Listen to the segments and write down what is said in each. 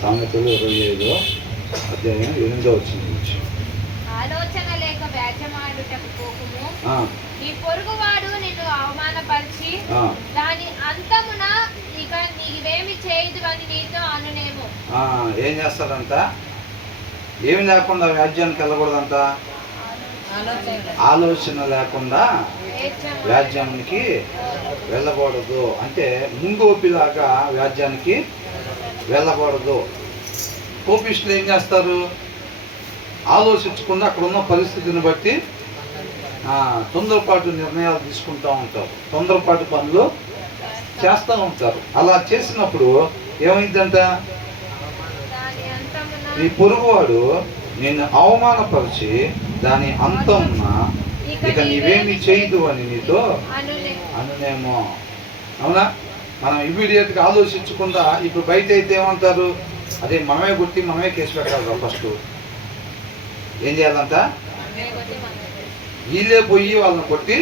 సామెతలు 25వ అధ్యాయం 8వ వచనం నుంచి. ఆలోచన లేక వ్యాజ్యమాడుటకు పోకుము. నీ పొరుగువాడు నిన్ను అవమానపరిచి దాని అంతమున ఇక నీవేమి చేయదు అని నీతో అనునేమో. ఏం చేస్తాడంట? ఏమి లేకుండా వ్యాజ్యానికి వెళ్ళకూడదంట. ఆలోచన లేకుండా వ్యాజ్యానికి వెళ్ళకూడదు. అంటే ముంగోపిలాగా వ్యాజ్యానికి వెళ్ళకూడదు. కోపిస్టులు ఏం చేస్తారు? ఆలోచించకుండా అక్కడ ఉన్న పరిస్థితిని బట్టి తొందరపాటు నిర్ణయాలు తీసుకుంటూ ఉంటారు, తొందరపాటు పనులు చేస్తూ ఉంటారు. అలా చేసినప్పుడు ఏమైందంట? నీ పొరుగువాడు నిన్ను అవమానపరిచి దాని అంతమున ఇక నీవేమి చేయదు అని నీతో అనునేమో. అవునా? మనం ఇమీడియట్గా ఆలోచించకుండా ఇప్పుడు బయట అయితే ఏమంటారు? అదే మనమే కొట్టి మనమే కేసు పెట్టాలి. ఫస్ట్ ఏం చేయాలంట? వీళ్ళే పోయి వాళ్ళని కొట్టి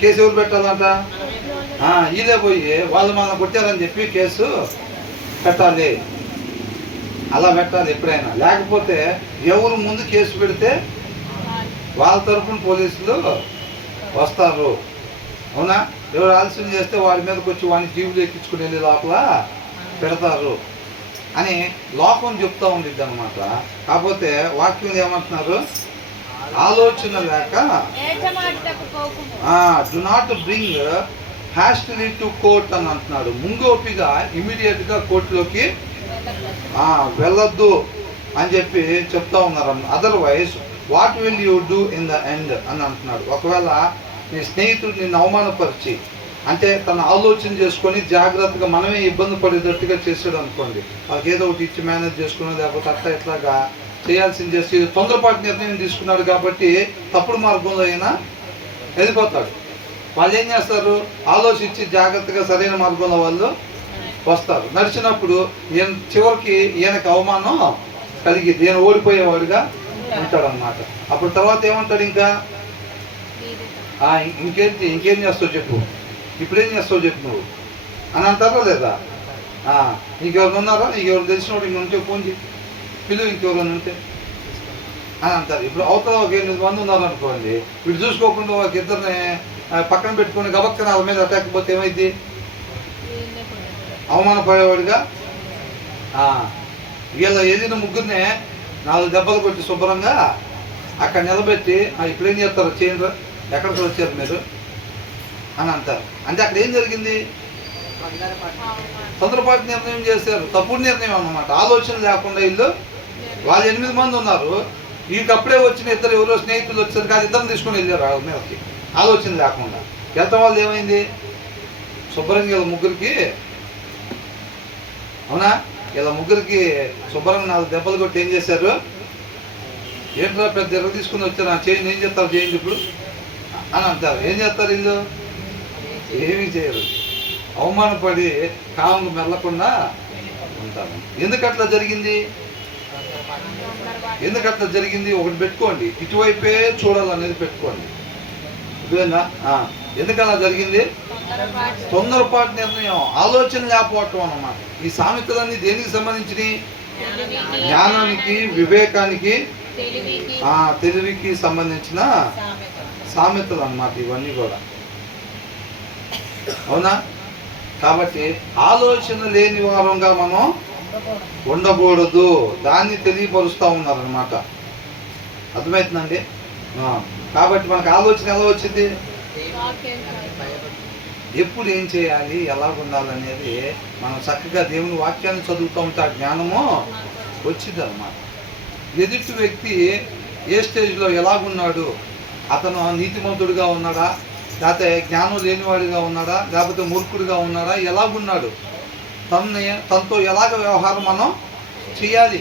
కేసు ఎవరు పెట్టాలంట? వీళ్ళే పోయి వాళ్ళు మనల్ని కొట్టారని చెప్పి కేసు పెట్టాలి. అలా పెట్టాలి ఎప్పుడైనా. లేకపోతే ఎవరు ముందు కేసు పెడితే వాళ్ళ తరఫున పోలీసులు వస్తారు. అవునా? ఎవరు ఆలస్యం చేస్తే వాడి మీదకి వచ్చి వాడిని జీవులు ఎక్కించుకుని వెళ్ళి లోపల పెడతారు అని లోకం చెప్తూ ఉండిద్ది అనమాట. కాకపోతే వాక్యం ఏమంటున్నారు? ఆలోచన లేక do not bring hastily to court అని అంటున్నాడు. ముంగోపిగా ఇమీడియట్గా కోర్టులోకి వెళ్ళొద్దు అని చెప్పి చెప్తా ఉన్నారు. Otherwise what will you do in the end అని అంటున్నాడు. ఒకవేళ నీ స్నేహితుడు నిన్ను అవమానపరిచి, అంటే తన ఆలోచన చేసుకొని జాగ్రత్తగా మనమే ఇబ్బంది పడేటట్టుగా చేసాడు అనుకోండి, వాళ్ళకి ఏదో ఒకటి ఇచ్చి మేనేజ్ చేసుకున్నా, లేకపోతే అట్లా ఇట్లాగా చేయాల్సింది చేసి తొందరపాటు నిర్ణయం తీసుకున్నాడు కాబట్టి తప్పుడు మార్గంలో అయినా వెళ్ళిపోతాడు. వాళ్ళు ఏం చేస్తారు? ఆలోచించి జాగ్రత్తగా సరైన మార్గంలో వాళ్ళు వస్తారు. నడిచినప్పుడు ఈయన చివరికి ఈయనకి అవమానం కలిగింది, ఈయన ఓడిపోయేవాడుగా ఉంటాడు అన్నమాట. అప్పుడు తర్వాత ఏమంటాడు? ఇంకా ఇంకేం చేస్తావు చెప్పు, ఇప్పుడేం చేస్తావు చెప్పు నువ్వు అని అంటారా లేదా? నీకెవరు ఉన్నారా? నీకెవరు తెలిసినోడు ఇంక ఉంటే ఫోన్ చేయి, పిలువు ఇంకెవరైనా ఉంటే అని అంటారు. ఇప్పుడు అవతల ఒక 8 మంది ఉన్నారు అనుకోండి, వీడు చూసుకోకుండా ఒక ఇద్దరిని పక్కన పెట్టుకొని గబక్కన వాళ్ళ మీద అటాక్ పోతే ఏమైంది? అవమానపడేవాడిగా. వీళ్ళ వెళ్ళిన ముగ్గురినే 4 దెబ్బలు కొట్టి శుభ్రంగా అక్కడ నిలబెట్టి ఇప్పుడేం చేస్తారు? చేయండి, ఎక్కడికి వచ్చారు మీరు అని అంటారు. అంటే అక్కడ ఏం జరిగింది? తొందరపాటు నిర్ణయం చేశారు, తప్పుడు నిర్ణయం అన్నమాట. ఆలోచన లేకుండా వాళ్ళు 8 మంది ఉన్నారు, వీళ్ళకి అప్పుడే వచ్చిన ఇద్దరు ఎవరో స్నేహితులు వచ్చారు కాదు, ఇద్దరు తీసుకొని వెళ్ళారు వాళ్ళ మీదకి. ఆలోచన లేకుండా వెళ్తాం వాళ్ళు ఏమైంది? శుభ్రంగా వీళ్ళ ముగ్గురికి, అవునా, వీళ్ళ ముగ్గురికి శుభ్రంగా 4 దెబ్బలు కొట్టి ఏం చేశారు? ఏంట్రా పెద్ద ఎర్ర తీసుకుని వచ్చారు, చేయండి, ఏం చేస్తారు చేయండి ఇప్పుడు అని అంటారు. ఏం చేస్తారు వీళ్ళు? ఏమీ చేయరు, అవమానపడి కాలంలో మెల్లకుండా ఉంటారు. ఎందుకు అట్లా జరిగింది? ఒకటి పెట్టుకోండి, ఇటువైపే చూడాలనేది పెట్టుకోండి. ఎందుకలా జరిగింది? తొందరపాటు నిర్ణయం, ఆలోచన లేకపోవటం అన్నమాట. ఈ సామెతలన్నీ దేనికి సంబంధించినవి? జ్ఞానానికి, వివేకానికి, తెలివికి సంబంధించిన సామెతలు అన్నమాట ఇవన్నీ కూడా. అవునా? కాబట్టి ఆలోచన లేని వారంగా మనం ఉండకూడదు, దాన్ని తెలియపరుస్తూ ఉన్నారనమాట. అర్థమవుతుందండి? కాబట్టి మనకు ఆలోచన ఎలా వచ్చింది? ఎప్పుడు ఏం చేయాలి, ఎలా ఉండాలనేది మనం చక్కగా దేవుని వాక్యాన్ని చదువుతూ ఉంటే ఆ జ్ఞానము వచ్చింది అనమాట. ఎదుటి వ్యక్తి ఏ స్టేజ్లో ఎలాగున్నాడు, అతను నీతిమంతుడిగా ఉన్నాడా, లేకపోతే జ్ఞానం లేనివాడిగా ఉన్నాడా, లేకపోతే మూర్ఖుడిగా ఉన్నాడా, ఎలాగున్నాడు, తనతో ఎలాగ వ్యవహారం మనం చేయాలి,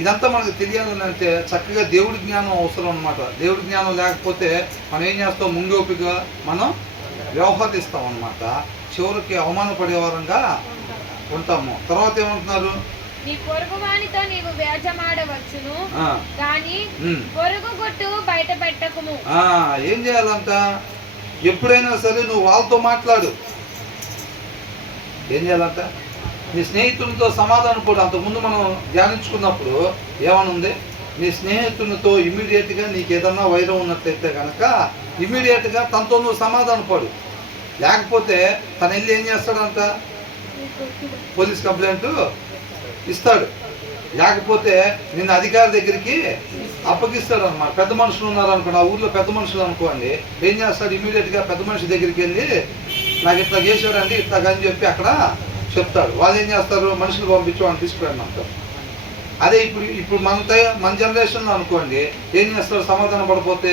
ఇదంతా మనకు తెలియాలని అంటే చక్కగా దేవుడి జ్ఞానం అవసరం అనమాట. దేవుడి జ్ఞానం లేకపోతే మనం ఏం చేస్తాం? ముంగోపిగా మనం వ్యవహరిస్తాం అనమాట. చివరికి అవమానపడేవారంగా ఉంటాము. తర్వాత ఏమంటున్నారు? నీ పొరుగువానితో నీవు వ్యాజ్యమాడవచ్చును కానీ పొరుగు గుట్టు బయట పెట్టకుము. ఏం చేయాలంట? ఎప్పుడైనా సరే నువ్వు వాళ్ళతో మాట్లాడు. ఏం చేయాలంట? నీ స్నేహితునితో సమాధానం పడు. అంతకుముందు మనం ధ్యానించుకున్నప్పుడు ఏమనుంది? నీ స్నేహితునితో ఇమ్మీడియట్గా నీకు ఏదన్నా వైరం ఉన్నట్లయితే కనుక ఇమ్మీడియట్గా తనతో నువ్వు సమాధానం పడు. లేకపోతే తను వెళ్ళి ఏం చేస్తాడంట? పోలీస్ కంప్లైంట్ ఇస్తాడు. లేకపోతే నిన్న అధికారి దగ్గరికి అప్పగిస్తాడు అనమాట. పెద్ద మనుషులు ఉన్నారనుకోండి, ఆ ఊర్లో పెద్ద మనుషులు అనుకోండి, ఏం చేస్తాడు? ఇమీడియట్గా పెద్ద మనిషి దగ్గరికి వెళ్ళి నాకు ఇట్లా చేశాడండి ఇట్లాగని చెప్పి అక్కడ చెప్తాడు. వాళ్ళు ఏం చేస్తారు? మనుషులు పంపించి వాళ్ళని తీసుకురండి అంటారు. అదే ఇప్పుడు మన జనరేషన్లో అనుకోండి, ఏం చేస్తారు? సమాధానం పడిపోతే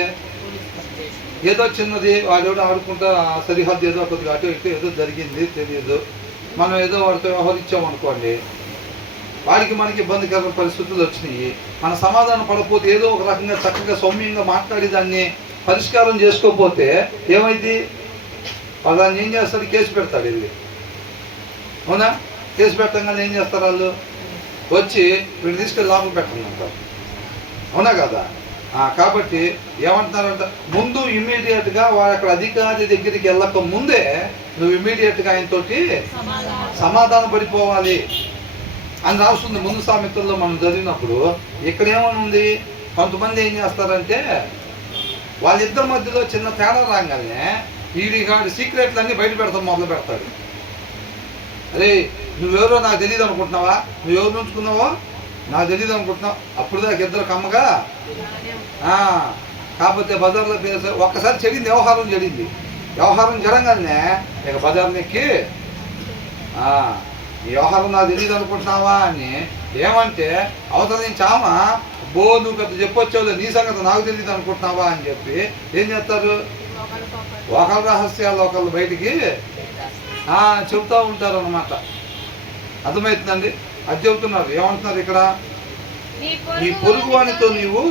ఏదో చిన్నది వాడేదో ఆడుకుంటా సరిహద్దు ఏదో కొద్దిగా అటు ఇటు ఏదో జరిగింది తెలియదు, మనం ఏదో వాడితో వ్యవహరించామనుకోండి, వాడికి మనకి ఇబ్బందికరమైన పరిస్థితులు వచ్చినాయి. మన సమాధానం పడకపోతే ఏదో ఒక రకంగా చక్కగా సౌమ్యంగా మాట్లాడి దాన్ని పరిష్కారం చేసుకోకపోతే ఏమైంది? వాళ్ళు దాన్ని ఏం చేస్తాడు? కేసు పెడతాడు వెళ్ళి. అవునా? కేసు పెట్టంగానే ఏం చేస్తారు? వాళ్ళు వచ్చి వీళ్ళు తీసుకెళ్ళి లోపల పెట్టండి అంటారు. అవునా కదా? కాబట్టి ఏమంటున్నారంట? ముందు ఇమ్మీడియట్గా వాడు అక్కడ అధికారి దగ్గరికి వెళ్ళక ముందే నువ్వు ఇమ్మీడియట్గా ఆయనతోటి సమాధానం పడిపోవాలి అని రాస్తుంది ముందు సామెతల్లో మనం చదివినప్పుడు. ఇక్కడ ఏమని ఉంది? కొంతమంది ఏం చేస్తారంటే వాళ్ళిద్దరి మధ్యలో చిన్న తేడా రాగానే వీడి సీక్రెట్లన్నీ బయట పెడతాం మొదలు పెడతాడు. అరే నువ్వెవరో నాకు తెలియదు అనుకుంటున్నావా? నువ్వెవరు ఉంచుకున్నావో నాకు తెలియదు అనుకుంటున్నావు. అప్పుడు దాకా ఇద్దరు కమ్మగా. కాకపోతే బజార్లో ఒక్కసారి చెడింది, వ్యవహారం జరగానే ఇక బజార్ని ఎక్కి ఈ వ్యవహారం నాకు తెలియదు అనుకుంటున్నావా అని ఏమంటే అవతల నుంచి ఆమె నువ్వు పెద్ద చెప్పొచ్చావు, నీ సంగతి నాకు తెలియదు అనుకుంటున్నావా అని చెప్పి ఏం చేస్తారు? ఒకళ్ళ రహస్యాలు ఒకళ్ళు బయటికి చెబుతూ ఉంటారు అన్నమాట. అర్థమవుతుందండి? అది చెబుతున్నారు. ఏమంటున్నారు ఇక్కడ? నీ పొరుగు వానితో నీవు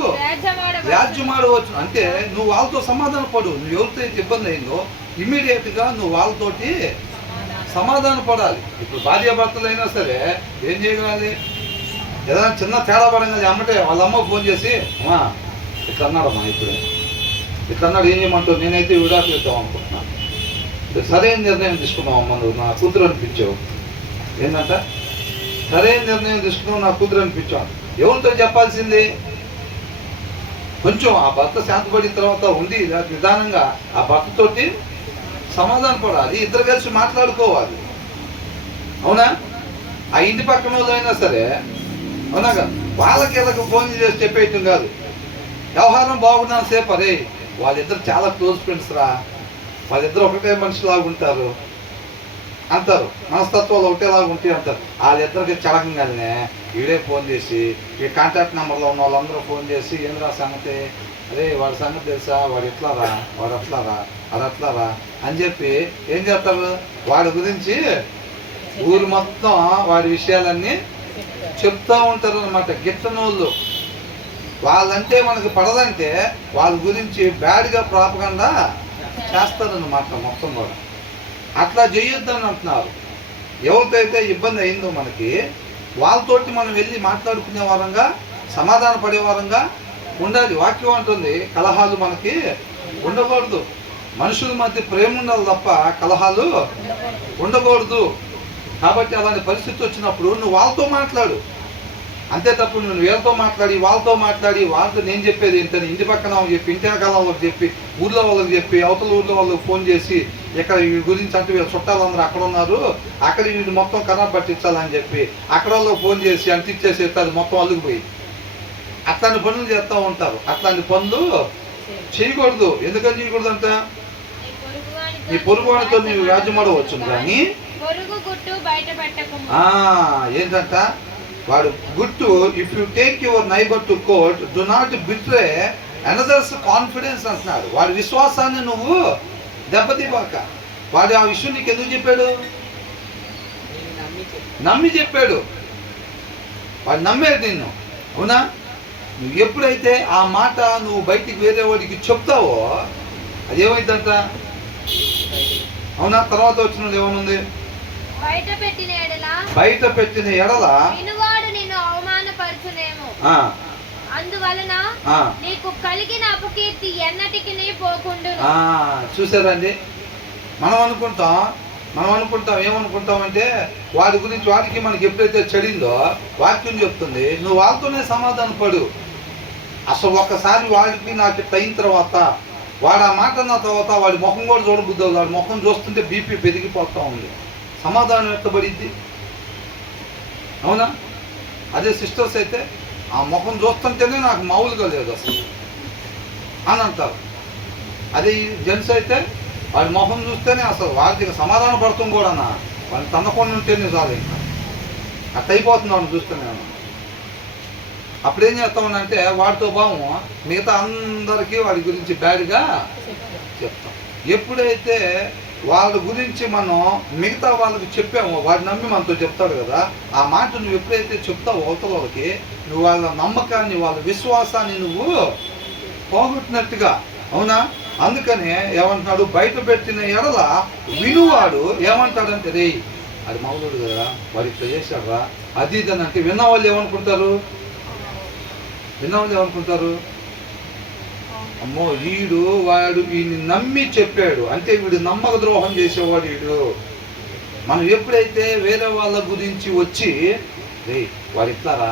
వ్యాజ్యమాడవచ్చు. అంటే నువ్వు వాళ్ళతో సమాధాన పడు. నువ్వు ఎవరితో ఇబ్బంది అయిందో ఇమ్మీడియట్గా నువ్వు వాళ్ళతోటి సమాధాన పడాలి. ఇప్పుడు భార్యాభర్తలైనా సరే ఏం చేయగలాలి? ఏదైనా చిన్న తేడా పడంగా అమ్మటే వాళ్ళ అమ్మ ఫోన్ చేసి అమ్మా ఇట్లా అన్నాడమ్మా, ఇట్లా అన్నాడు, ఏం చేయమంటావు? నేనైతే విడాకులు ఇద్దాం అనుకుంటున్నాను. సరైన నిర్ణయం తీసుకున్నావు అమ్మ, నువ్వు నా కూతురు అనిపించావు. ఏంటంట? సరైన నిర్ణయం తీసుకున్నావు, నా కూతురు అనిపించావు. ఎవరితో చెప్పాల్సింది? కొంచెం ఆ భర్త శాంతపడిన తర్వాత ఉండి నిదానంగా ఆ భర్తతోటి సమాధాన పడాలి. ఇద్దరు కలిసి మాట్లాడుకోవాలి. అవునా? ఆ ఇంటి పక్కన వాళ్ళైనా సరే అవునా కదా, వాళ్ళకి ఎలాగ ఫోన్ చేసి చెప్పేయటం కాదు. వ్యవహారం బాగున్నాను సేపు అరే వాళ్ళిద్దరు చాలా క్లోజ్ ఫ్రెండ్స్ రా, వాళ్ళిద్దరు ఒకటే మనిషిలాగా ఉంటారు అంటారు, మనస్తత్వాలు ఒకటేలాగా ఉంటాయి అంటారు. వాళ్ళిద్దరికి చడకంగానే వీడే ఫోన్ చేసి ఈ కాంటాక్ట్ నెంబర్లో ఉన్న వాళ్ళందరూ ఫోన్ చేసి ఏంద్రా సంగతి, అరే వాడి సంగతి తెలుసా, వాడు ఎట్లారా, వాడు అట్లారా, అది అట్లారా అని చెప్పి ఏం చేస్తారు? వాడి గురించి ఊరు మొత్తం వాడి విషయాలన్నీ చెప్తూ ఉంటారు అన్నమాట. గిట్టనోళ్ళు వాళ్ళంటే మనకు పడదంటే వాళ్ళ గురించి బ్యాడ్గా ప్రాపగండా చేస్తారన్నమాట మొత్తం కూడా. అట్లా చేయొద్దని అంటున్నారు. ఎవరికైతే ఇబ్బంది అయిందో మనకి వాళ్ళతోటి మనం వెళ్ళి మాట్లాడుకునే వారంగా సమాధాన పడే వారంగా ఉండాలి. వాక్యం అంటుంది కలహాలు మనకి ఉండకూడదు. మనుషుల మధ్య ప్రేమ ఉండాలి తప్ప కలహాలు ఉండకూడదు. కాబట్టి అలాంటి పరిస్థితి వచ్చినప్పుడు నువ్వు వాళ్ళతో మాట్లాడు అంతే తప్పు. నువ్వు వీళ్ళతో మాట్లాడి వాళ్ళతో నేను చెప్పేది ఏంటని ఇంటి పక్కన చెప్పి ఇంటి వెనకాల వాళ్ళకి చెప్పి ఊర్లో వాళ్ళకి చెప్పి అవతల ఊర్లో వాళ్ళకి ఫోన్ చేసి ఇక్కడ వీడి గురించి అంటే వీళ్ళ చుట్టాలందరూ అక్కడ ఉన్నారు, అక్కడ వీడు మొత్తం కరాబ్ పట్టించాలని చెప్పి అక్కడ వాళ్ళకి ఫోన్ చేసి అంటించేసి అది మొత్తం అల్లుకుపోయి అట్లాంటి పనులు చేస్తూ ఉంటారు. అట్లాంటి పనులు చేయకూడదు. ఎందుకని చేయకూడదు అంట? నీ పొరుగువాడితో నీవు వ్యాజ్యమాడవచ్చు కానీ ఏంటంట వాడు గుట్టు, if you take your neighbour to court do not betray another's confidence అంటున్నాడు. వాడి విశ్వాసాన్ని నువ్వు దెబ్బతీపాక. వాడు ఆ విషయం నీకు ఎందుకు చెప్పాడు? నమ్మి చెప్పాడు. వాడు నమ్మాడు నిన్ను. అవునా? నువ్వు ఎప్పుడైతే ఆ మాట నువ్వు బయటికి వేరే వాడికి చెప్తావో అదేమైందంట? అవునా? తర్వాత వచ్చినది ఏమనుంది? బయట పెట్టిన ఎడల నిన్ను అవమానపరచునేమో, అందువలన నీకు కలిగిన అపకీర్తి ఎన్నటికి పోకుండును. చూసారండి, మనం అనుకుంటాం మనం అనుకుంటాం, ఏమనుకుంటామంటే వాడి గురించి వాడికి మనకి ఎప్పుడైతే చెడిందో వాక్యం చెప్తుంది నువ్వు వాళ్ళతోనే సమాధాన పడు. అసలు ఒక్కసారి వాడికి నాకు అయిన తర్వాత వాడు ఆ మాట అన్న తర్వాత వాడి ముఖం కూడా చూడబుద్ది, వాడి ముఖం చూస్తుంటే బీపీ పెరిగిపోతూ ఉంది. సమాధానం ఎట్టబడిద్ది? అవునా? అదే సిస్టర్స్ అయితే ఆ ముఖం చూస్తుంటేనే నాకు మామూలుగా లేదు అసలు అని అంటారు. అదే ఈ జెంట్స్ అయితే వాడి ముఖం చూస్తేనే అసలు వాడికి సమాధాన పడతాం కూడా వాడిని తన్నకుండా ఉంటేనే చాలు, ఇంకా అట్ట అయిపోతుంది వాడిని చూస్తేనే. అప్పుడేం చేస్తామనంటే వాడితో భావం మిగతా అందరికీ వాడి గురించి బ్యాడ్గా చెప్తాం. ఎప్పుడైతే వాళ్ళ గురించి మనం మిగతా వాళ్ళకి చెప్పామో వాడు నమ్మి మనతో చెప్తాడు కదా, ఆ మాట నువ్వు ఎప్పుడైతే చెప్తావో అవతల వాళ్ళకి, నువ్వు వాళ్ళ నమ్మకాన్ని వాళ్ళ విశ్వాసాన్ని నువ్వు పోగొట్టినట్టుగా. అవునా? అందుకనే ఏమంటున్నాడు, బయట పెట్టిన ఎడల వినువాడు ఏమంటాడంటే రే అది మౌలుడు కదా వాడు ఇట్లా చేశాడా అది ఇది అని అంటే విన్నవాళ్ళు ఏమనుకుంటారు? అమ్మో వాడు వీడిని నమ్మి చెప్పాడు అంటే వీడు నమ్మక ద్రోహం చేసేవాడు వీడు. మనం ఎప్పుడైతే వేరే వాళ్ళ గురించి వచ్చి రే వాడు ఇట్లారా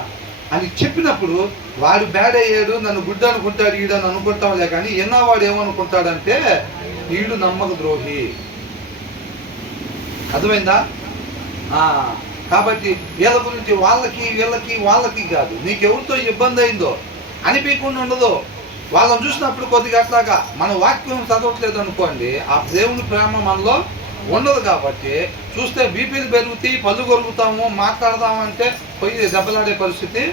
అని చెప్పినప్పుడు వాడు బ్యాడ్ అయ్యాడు, నన్ను గుడ్ అనుకుంటాడు వీడని అనుకుంటాంలే, కానీ ఎన్నవాడు ఏమనుకుంటాడంటే వీడు నమ్మక ద్రోహి. అర్థమైందా? కాబట్టి వీళ్ళ గురించి వాళ్ళకి కాదు, నీకెవరితో ఇబ్బంది అయిందో అనిపించకుండా ఉండదు. వాళ్ళని చూసినప్పుడు కొద్దిగా అట్లాగా మన వాక్యం చదవట్లేదు అనుకోండి, ఆ దేవుని ప్రేమ మనలో ఉండదు. కాబట్టి చూస్తే బీపీలు పెరుగుతాయి, పళ్ళు కొరుకుతాము, మాట్లాడదామంటే పోయి దెబ్బలాడే పరిస్థితి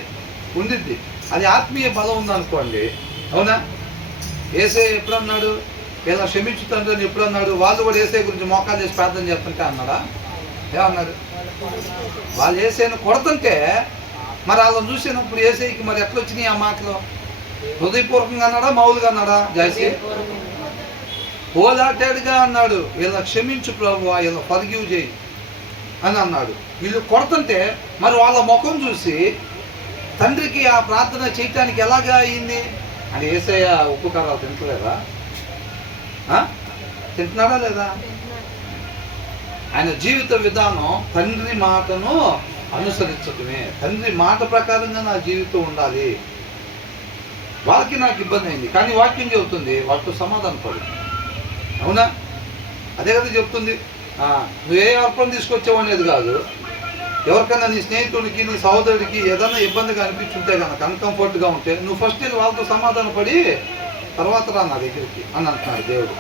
ఉండిద్ది. అది ఆత్మీయ బలం ఉందనుకోండి. అవునా? ఏసే ఎప్పుడన్నాడు ఇలా క్షమించుతాడని ఎప్పుడన్నాడు? వాళ్ళు కూడా ఏసే గురించి మోకాలు చేసి ప్రార్థన చేస్తుంటే అన్నాడా? ఏమన్నాడు? వాళ్ళు ఏసైనా కొడుతుంటే మరి వాళ్ళని చూసినప్పుడు ఏసైకి మరి ఎట్లా వచ్చినాయి ఆ మాటలు? హృదయపూర్వకంగా అన్నాడా, మామూలుగా అన్నాడా? జాసి పోలాటాడుగా అన్నాడు, వీళ్ళ క్షమించు ప్రభు, వీళ్ళ ఫర్గివ్ చేయి అని అన్నాడు. వీళ్ళు కొడుతుంటే మరి వాళ్ళ ముఖం చూసి తండ్రికి ఆ ప్రార్థన చేయటానికి ఎలాగా అయింది అని ఏసయ్య ఉప్పు కారాలు తింటలేదా? తింటున్నాడా లేదా? ఆయన జీవిత విధానం తండ్రి మాటను అనుసరించటమే. తండ్రి మాట ప్రకారంగా నా జీవితం ఉండాలి. వాళ్ళకి నాకు ఇబ్బంది అయింది కానీ వాక్యం చెబుతుంది వాళ్ళతో సమాధాన పడు. అవునా? అదే కదా చెప్తుంది. నువ్వు ఏ అర్పణ తీసుకొచ్చావు అనేది కాదు. ఎవరికైనా నీ స్నేహితుడికి నీ సహోదరుడికి ఏదైనా ఇబ్బందిగా అనిపించుంటే కనుక అన్కంఫర్ట్గా ఉంటే నువ్వు ఫస్ట్ వెళ్ళి వాళ్ళతో సమాధాన పడి తర్వాత రా నా దగ్గరికి అని అంటున్నాడు దేవుడు.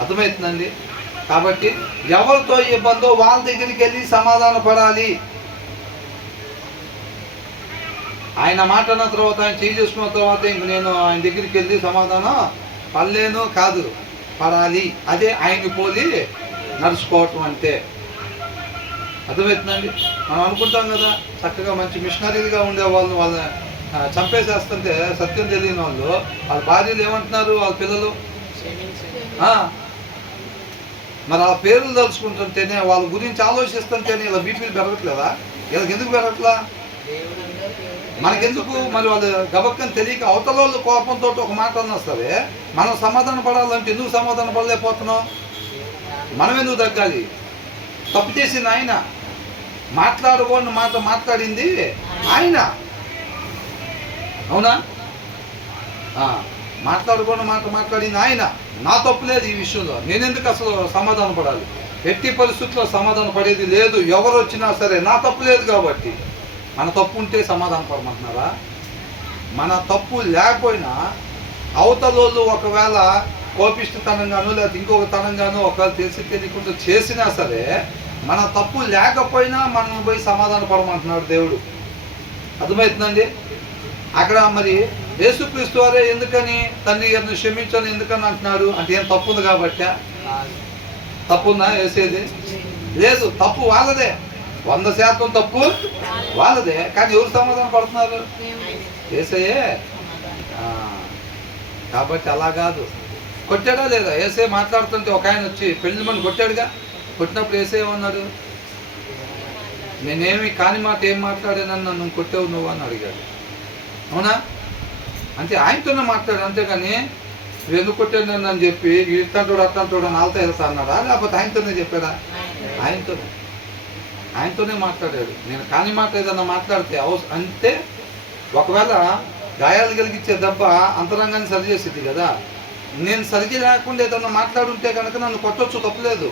అర్థమవుతుందండి? కాబట్టి ఎవరితో ఇబ్బందో వాళ్ళ దగ్గరికి వెళ్ళి సమాధాన పడాలి. ఆయన మాట అన్న తర్వాత ఆయన చేయి చేసుకున్న తర్వాత ఇంక నేను ఆయన దగ్గరికి వెళ్ళి సమాధానం పడలేను కాదు, పడాలి. అదే ఆయన్ని పోలి నడుచుకోవటం అంటే. అర్థమవుతుందండి? మనం అనుకుంటాం కదా చక్కగా మంచి మిషనరీగా ఉండేవాళ్ళు వాళ్ళని చంపేసేస్తుంటే సత్యం తెలియని వాళ్ళు వాళ్ళ భార్యలు ఏమంటున్నారు, వాళ్ళ పిల్లలు మరి ఆ పేర్లు తలుచుకుంటుంటేనే వాళ్ళ గురించి ఆలోచిస్తుంటేనే ఇలా బీపీలు పెరగట్లేదా? వీళ్ళకి ఎందుకు పెరగట్లా? మనకెందుకు? మరి వాళ్ళు గబక్కని తెలియక అవతల వాళ్ళు కోపంతో ఒక మాట అన్నా సరే మనం సమాధాన పడాలంటే ఎందుకు సమాధాన పడలేకపోతున్నాం? మనం ఎందుకు తగ్గాలి? తప్పు చేసింది ఆయన, మాట్లాడకూడని మాట మాట్లాడింది ఆయన. అవునా? మాట్లాడకూడని మాట మాట్లాడింది ఆయన. నా తప్పు లేదు ఈ విషయంలో, నేనెందుకు అసలు సమాధాన పడాలి? ఎట్టి పరిస్థితుల్లో సమాధాన పడేది లేదు. ఎవరు వచ్చినా సరే నా తప్పు లేదు కాబట్టి. మన తప్పు ఉంటే సమాధాన పడమంటున్నారా? మన తప్పు లేకపోయినా అవతలోళ్ళు ఒకవేళ కోపిష్టతనంగానో లేదా ఇంకొక తనంగానో ఒకవేళ తెలిసి తెలియకుండా చేసినా సరే మన తప్పు లేకపోయినా మనం పోయి సమాధాన పడమంటున్నాడు దేవుడు. అర్థమవుతుందండి? అక్కడ మరి యేసుక్రీస్తు వారే ఎందుకని తండ్రి గారిని క్షమించని ఎందుకని అంటున్నాడు అంటే ఏం తప్పు ఉంది కాబట్టా? తప్పుందా వేసేది? లేదు, తప్పు వాళ్ళదే, 100% తప్పు వాళ్ళదే. కానీ ఎవరు సమాధానం పడుతున్నారు? యేసయ్యే. కాబట్టి అలా కాదు. కొట్టాడా లేదా? యేసే మాట్లాడుతుంటే ఒక ఆయన వచ్చి పెళ్లి మంది కొట్టాడుగా. కొట్టినప్పుడు యేసే ఏమన్నాడు? నేనేమి కాని మాట ఏం మాట్లాడానని నన్ను కొట్టావు నువ్వు అని అడిగాడు. అవునా? అంటే ఆయనతోనే మాట్లాడు, అంతేగాని నువ్వు ఎందుకు కొట్టాడు అని చెప్పి ఇట్లాంటోడు అట్లాంటోడు అని ఆల్తా వెళ్తా అన్నాడా? లేకపోతే ఆయనతోనే చెప్పాడా? ఆయనతోనే మాట్లాడాడు. నేను కాని మాట ఏదన్నా మాట్లాడితే అంతే, ఒకవేళ గాయాలు కలిగించే దెబ్బ అంతరంగాన్ని సరిచేసేది కదా. నేను సరిగ్గా లేకుండా ఏదన్నా మాట్లాడుంటే కనుక నన్ను కొట్టొచ్చు, తప్పులేదు.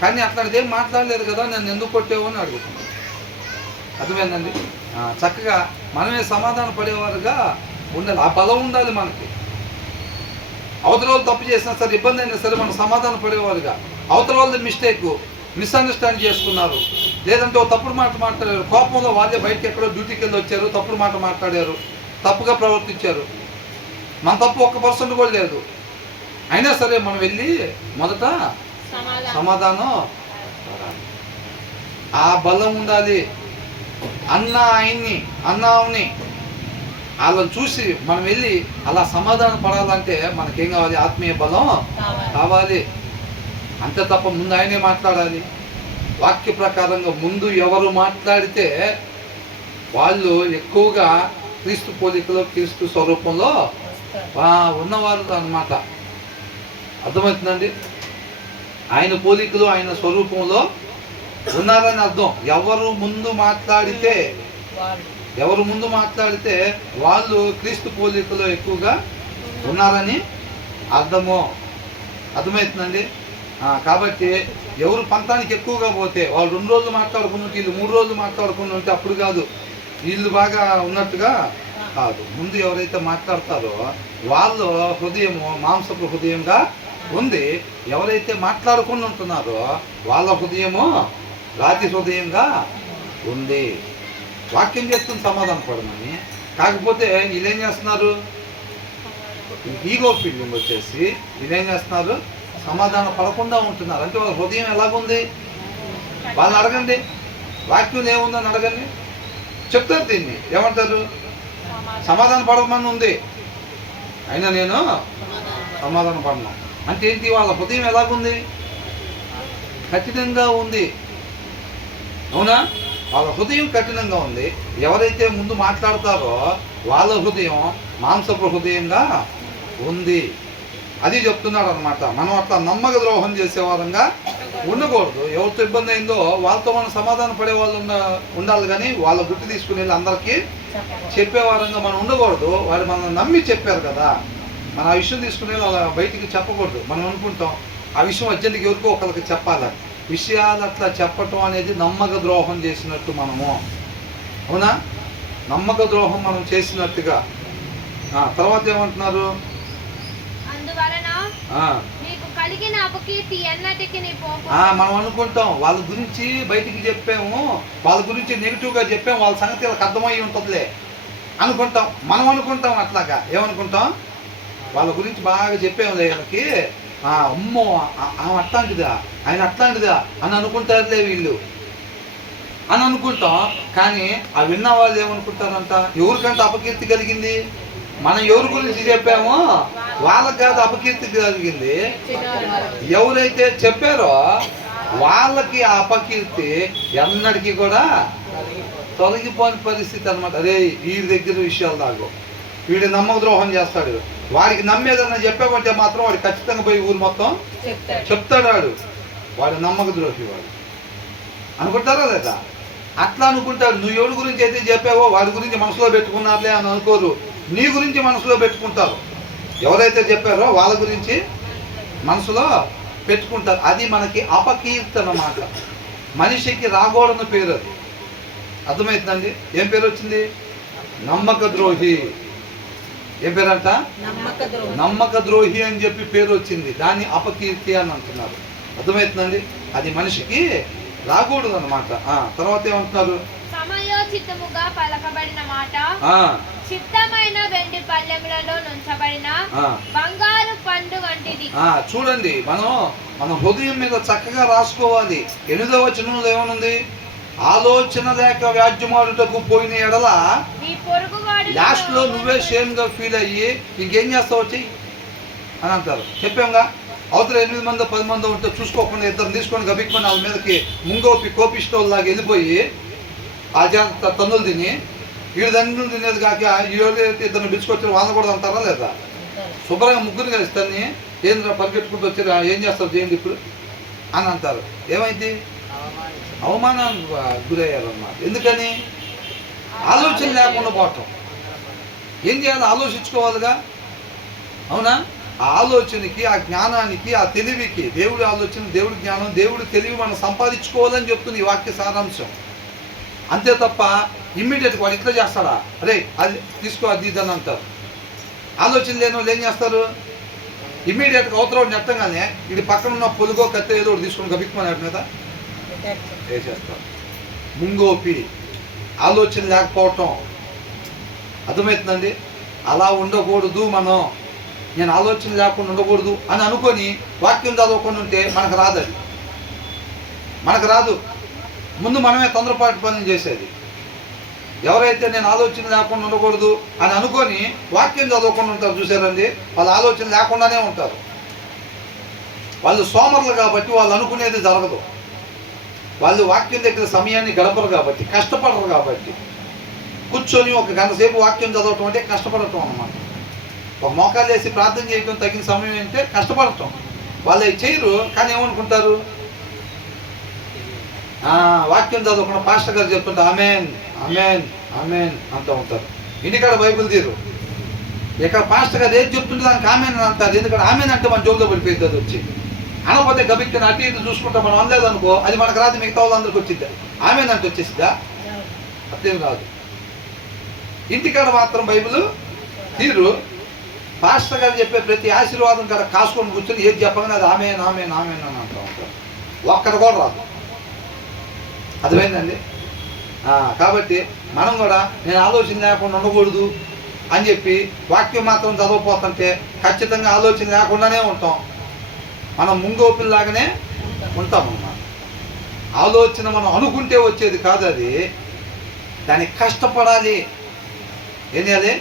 కానీ అట్లాంటిది ఏం మాట్లాడలేదు కదా, నన్ను ఎందుకు కొట్టావు అని అడుగుతున్నాను. అర్థమైందండి? చక్కగా మనమే సమాధాన పడేవారుగా ఉండాలి. ఆ బలం ఉండాలి మనకి. అవతల వాళ్ళు తప్పు చేసినా సరే, ఇబ్బంది అయినా సరే, మనం సమాధాన పడేవారుగా. అవతల వాళ్ళది మిస్టేక్, మిస్అండర్స్టాండ్ చేసుకున్నారు, లేదంటే ఒక తప్పుడు మాట మాట్లాడారు, కోపంలో వాళ్ళే బయటకి ఎక్కడో డ్యూటీకి వెళ్ళి వచ్చారు, తప్పుడు మాట మాట్లాడారు, తప్పుగా ప్రవర్తించారు. మన తప్పు 1% కూడా లేదు. అయినా సరే మనం వెళ్ళి మొదట సమాధానం పడాలి. ఆ బలం ఉండాలి. అన్నావుని వాళ్ళని చూసి మనం వెళ్ళి అలా సమాధానం పడాలంటే మనకేం కావాలి? ఆత్మీయ బలం కావాలి. అంతే తప్ప ముందు ఆయనే మాట్లాడాలి. వాక్య ప్రకారంగా ముందు ఎవరు మాట్లాడితే వాళ్ళు ఎక్కువగా క్రీస్తు పోలికలో, క్రీస్తు స్వరూపంలో ఉన్నవారు అన్నమాట. అర్థమవుతుందండి? ఆయన పోలికలో, ఆయన స్వరూపంలో ఉన్నారని అర్థం. ఎవరు ముందు మాట్లాడితే వాళ్ళు క్రీస్తు పోలికలో ఎక్కువగా ఉన్నారని అర్థము. అర్థమవుతుందండి? కాబట్టి ఎవరు పంతానికి ఎక్కువగా పోతే వాళ్ళు 2 రోజులు మాట్లాడుకుని ఉంటే, వీళ్ళు 3 రోజులు మాట్లాడుకుని ఉంటే అప్పుడు కాదు, వీళ్ళు బాగా ఉన్నట్టుగా కాదు. ముందు ఎవరైతే మాట్లాడతారో వాళ్ళు హృదయము మాంసపు హృదయంగా ఉంది. ఎవరైతే మాట్లాడుకుని ఉంటున్నారో వాళ్ళ హృదయము రాతి హృదయంగా ఉంది. వాక్యం చేస్తుంది సమాధానం పడమని. కాకపోతే వీళ్ళు ఏం చేస్తున్నారు? ఈగో ఫీలింగ్ వచ్చేసి వీళ్ళు ఏం చేస్తున్నారు? సమాధానం పడకుండా ఉంటున్నారు. అంటే వాళ్ళ హృదయం ఎలాగుంది? వాళ్ళని అడగండి, వాక్యం ఏముందని అడగండి, చెప్తారు. దీన్ని ఏమంటారు? సమాధానం పడమని ఉంది, అయినా నేను సమాధానం పడను. అంటే ఏంటి? వాళ్ళ హృదయం ఎలాగుంది? కఠినంగా ఉంది. అవునా? వాళ్ళ హృదయం కఠినంగా ఉంది. ఎవరైతే ముందు మాట్లాడతారో వాళ్ళ హృదయం మాంసపు హృదయంగా ఉంది. అది చెప్తున్నాడు అనమాట. మనం అట్లా నమ్మక ద్రోహం చేసేవారంగా ఉండకూడదు. ఎవరితో ఇబ్బంది అయిందో వాళ్ళతో మనం సమాధానం పడే వాళ్ళు ఉండాలి, కానీ వాళ్ళ గుర్తు తీసుకుని వెళ్ళి అందరికీ చెప్పేవారంగా మనం ఉండకూడదు. వాళ్ళు మనం నమ్మి చెప్పారు కదా, మనం ఆ విషయం తీసుకుని అలా బయటికి చెప్పకూడదు. మనం అనుకుంటాం ఆ విషయం అర్జెంట్గా ఎవరికో ఒకరికి చెప్పాలి. విషయాలు అట్లా చెప్పటం అనేది నమ్మక ద్రోహం చేసినట్టు మనము. అవునా? నమ్మక ద్రోహం మనం చేసినట్టుగా. తర్వాత ఏమంటున్నారు? మనం అనుకుంటాం వాళ్ళ గురించి బయటికి చెప్పాము, వాళ్ళ గురించి నెగిటివ్గా చెప్పాము, వాళ్ళ సంగతి వాళ్ళకి అర్థమయ్యి ఉంటుందిలే అనుకుంటాం. మనం అనుకుంటాం అట్లాగా. ఏమనుకుంటాం? వాళ్ళ గురించి బాగా చెప్పాము వీళ్ళకి, అమ్మో ఆమె అట్లాంటిదా, ఆయన అట్లాంటిదా అని అనుకుంటారులే వీళ్ళు అని అనుకుంటాం. కానీ ఆ విన్న వాళ్ళు ఏమనుకుంటారంట? ఎవరికంటే అపకీర్తి కలిగింది? మనం ఎవరి గురించి చెప్పామో వాళ్ళకి కాదు అపకీర్తి కలిగింది. ఎవరైతే చెప్పారో వాళ్ళకి ఆ అపకీర్తి ఎన్నటికీ కూడా తొలగిపోని పరిస్థితి అనమాట. అదే వీడి దగ్గర విషయాలు దాగో, వీడి నమ్మక ద్రోహం చేస్తాడు. వాడికి నమ్మేదన్నా చెప్పామంటే మాత్రం వాడు ఖచ్చితంగా పోయి ఊరు మొత్తం చెప్తాడు. వాడు నమ్మక ద్రోహి వాడు. అనుకుంటారా లేదా? అట్లా అనుకుంటాడు. నువ్వు ఎవరి గురించి అయితే చెప్పావో వాడి గురించి మనసులో పెట్టుకున్నారులే అని అనుకోరు, నీ గురించి మనసులో పెట్టుకుంటారు. ఎవరైతే చెప్పారో వాళ్ళ గురించి మనసులో పెట్టుకుంటారు. అది మనకి అపకీర్తి అన్నమాట. మనిషికి రాకూడని పేరు అది. అర్థమవుతుందండి? ఏం పేరు వచ్చింది? నమ్మక ద్రోహి. ఏం పేరంట? నమ్మక ద్రోహి అని చెప్పి పేరు వచ్చింది. దాన్ని అపకీర్తి అని అంటున్నారు. అర్థమవుతుందండి? అది మనిషికి రాకూడదు అన్నమాట. తర్వాత ఏమంటున్నారు? సమయోచితముగా పలకబడిన మాట చిత్తమైన వెండి పళ్ళెములలో నుంచబడిన బంగారు పండు వంటిది. చూడండి, మన హృదయం మీద చక్కగా రాసుకోవాలి. 8వ వచనంలో ఏమనుంది? ఆలోచన లేక వ్యాజ్యమాడుటకు పోయిన ఎడల లాస్ట్ లో నువ్వే షేమ్ గా ఫీల్ అయ్యి ఇంకేం చేస్తావు వచ్చి అని అంటారు. చెప్పాంగా, అవతల 8 మందో 10 మందో ఉంటే చూసుకోకుండా ఇద్దరు తీసుకొని గబిక్కొని వాళ్ళ మీదకి ముంగోపి కోపిష్టోళ్ళలాగా వెళ్ళిపోయి ఆ చేత తన్నులు తిని వీడు తన్నులు తినేది కాక ఎవరైతే ఇద్దరు పిలుచుకొచ్చారు వాళ్ళని కూడా అంటారా లేదా? శుభ్రంగా ముగ్గురు కలిసి తన్ని ఏంద్రా పరిగెట్టుకుంటూ వచ్చారు, ఏం చేస్తారు చేయండి ఇప్పుడు అని అంటారు. ఏమైంది? అవమానానికి గురయ్యారు అన్నమాట. ఎందుకని? ఆలోచన లేకుండా పోవటం. ఏం చేయాలి? ఆలోచించుకోవాలిగా, అవునా? ఆ ఆలోచనకి, ఆ జ్ఞానానికి, ఆ తెలివికి, దేవుడి ఆలోచన, దేవుడి జ్ఞానం, దేవుడి తెలివి మనం సంపాదించుకోవాలని చెప్తుంది ఈ వాక్య సారాంశం. అంతే తప్ప ఇమ్మీడియట్గా వాడు ఇట్లా చేస్తాడా, అరే అది తీసుకో అది ఇది అని అంటారు. ఆలోచన లేని వాళ్ళు ఏం చేస్తారు? ఇమ్మీడియట్గా అవతల నెట్టంగానే ఇది పక్కన ఉన్న పొలుగో కత్తి ఏదో ఒకటి తీసుకొని గబిక్కుమని మీద వేసేస్తారు. ముంగోపి, ఆలోచన లేకపోవటం. అర్థమవుతుందండి? అలా ఉండకూడదు. నేను ఆలోచన లేకుండా ఉండకూడదు అని అనుకొని వాక్యం చదవకుండా ఉంటే మనకు రాదు. అది మనకు రాదు. ముందు మనమే తొందరపాటు పనులు చేసేది. ఎవరైతే నేను ఆలోచన లేకుండా ఉండకూడదు అని అనుకొని వాక్యం చదవకుండా ఉంటారు చూసారండి, వాళ్ళ ఆలోచన లేకుండానే ఉంటారు. వాళ్ళు సోమరులు కాబట్టి వాళ్ళు అనుకునేది జరగదు. వాళ్ళు వాక్యం దగ్గర సమయాన్ని గడపరు కాబట్టి, కష్టపడరు కాబట్టి. కూర్చొని ఒక గంట సేపు వాక్యం చదవటం అంటే కష్టపడటం అన్నమాట. ఒక మోకాలు వేసి ప్రార్థన చేయడం తగిన సమయం అంటే కష్టపడటం. వాళ్ళు అవి చేయరు. కానీ ఏమనుకుంటారు? వాక్యం చదవకుండా పాస్టర్ గారు చెప్తుంటే ఆమెన్ ఆమెన్ ఆమెన్ అంటూ ఉంటారు. ఇంటికాడ బైబిల్ తీరు. ఇక్కడ పాస్టర్ గారు ఏది చెప్తుంటే దానికి ఆమెన్ అంటారు. ఎందుకంటే ఆమెన్ అంటే మన జోబులో పడిపోయింది. అది వచ్చి అనకపోతే గబిక్కిన అటు ఇటు చూసుకుంటా మనం అనలేదు అనుకో, అది మనకు రాదు, మిగతా వాళ్ళందరికీ వచ్చిద్దా? ఆమెన్ అంటే వచ్చేసిద్దా? అర్థం రాదు. ఇంటికాడ మాత్రం బైబిల్ తీరు. పాస్టర్ గారు చెప్పే ప్రతి ఆశీర్వాదం కాడ కాసుకొని కూర్చొని ఏది చెప్పగానే అది ఆమెన్ ఆమెన్ ఆమెన్ అని అంటూ ఉంటారు. ఒక్కటి కూడా రాదు. అర్థమైందండి? కాబట్టి మనం కూడా నేను ఆలోచన లేకుండా ఉండకూడదు అని చెప్పి వాక్యం మాత్రం చదవపోతుంటే ఖచ్చితంగా ఆలోచన లేకుండానే ఉంటాం. మనం ముంగోపిల్లాగానే ఉంటాం అన్నమాట. ఆలోచన మనం అనుకుంటే వచ్చేది కాదు. అది దానికి కష్టపడాలి. ఏం చేయాలి?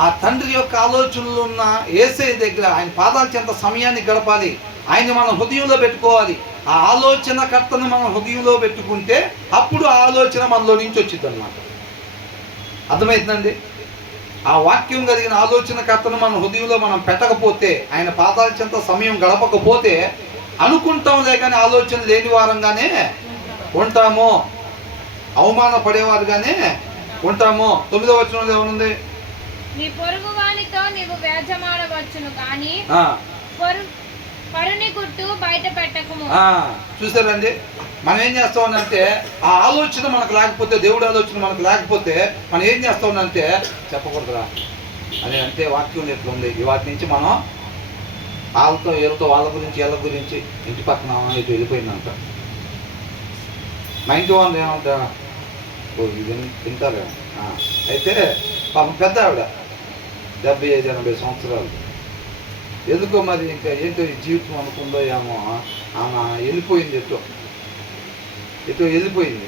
ఆ తండ్రి యొక్క ఆలోచనలు ఉన్న యేసయ్య దగ్గర ఆయన పాదాల చెంత సమయాన్ని గడపాలి. ఆయన మనం హృదయంలో పెట్టుకోవాలి. ఆ ఆలోచనకర్తను మనం హృదయంలో పెట్టుకుంటే అప్పుడు ఆ ఆలోచన మనలో నుంచి వచ్చింది అన్నమాట. అర్థమవుతుందండి? ఆ వాక్యం కలిగిన ఆలోచనకర్తను మన హృదయంలో మనం పెట్టకపోతే, ఆయన పాదాల చెంత సమయం గడపకపోతే అనుకుంటాంలే కానీ ఆలోచన లేని వారంగానే ఉంటాము, అవమానపడేవారుగానే ఉంటాము. 9వ వచనంలో ఏమనుంది? నీ పొరుగు వానితో నీవు వ్యాజ్యమాడవచ్చును కానీ పరుని గుట్టు బయట పెట్టకుము. చూసారండి? మనం ఏం చేస్తా ఉన్నామంటే ఆ ఆలోచన మనకు లేకపోతే, దేవుడి ఆలోచన మనకు లేకపోతే మనం ఏం చేస్తా ఉన్నామంటే చెప్పకూడదురా అని అంటే వాక్యం ఎట్లా ఉంది. వాటి నుంచి మనం వాళ్ళతో వీళ్ళతో వాళ్ళ గురించి వీళ్ళ గురించి ఇంటి పక్కన ఇటు వెళ్ళిపోయిందంట. మా ఇంటి వాళ్ళు ఏమంటా ఇవన్నీ తింటారు. అయితే పాపం పెద్ద ఆవిడ 75-80 సంవత్సరాలు. ఎందుకో మరి ఇంకా ఏంటో ఈ జీవితం అనుకుందో ఏమో ఆమె వెళ్ళిపోయింది. ఎటో వెళ్ళిపోయింది.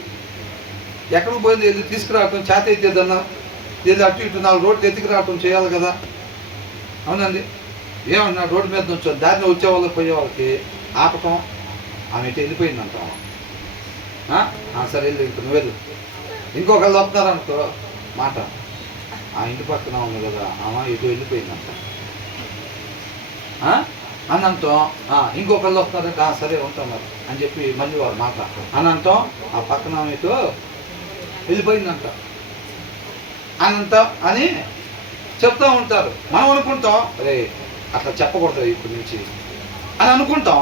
ఎక్కడికి పోయింది? వెళ్ళి తీసుకురావటం చేత అయితేదన్నా వెళ్ళి అటు ఇటు 4 రోడ్లు ఎత్తికి రావటం చేయాలి కదా. అవునండి? ఏమన్నా రోడ్డు మీద నుంచి దారిని వచ్చే వాళ్ళకి పోయే వాళ్ళకి ఆపటం. ఆమె ఇటు వెళ్ళిపోయిందంట. సరే వెళ్ళి ఇంక నువ్వు వెళ్ళు. ఇంకొకళ్ళు వస్తున్నారనుకో మాట, ఆ ఇంటి పక్కన ఉంది కదా ఆమె ఇటు వెళ్ళిపోయిందంట అనంతం. ఇంకొకళ్ళు వస్తున్నారంటే సరే ఉంటున్నారు అని చెప్పి మళ్ళీ వారు మాట అనంతం ఆ పక్కన ఇటు వెళ్ళిపోయిందంట అనంతం అని చెప్తూ ఉంటారు. మనం అనుకుంటాం రే అట్లా చెప్పకూడదు ఇప్పటి నుంచి అని అనుకుంటాం.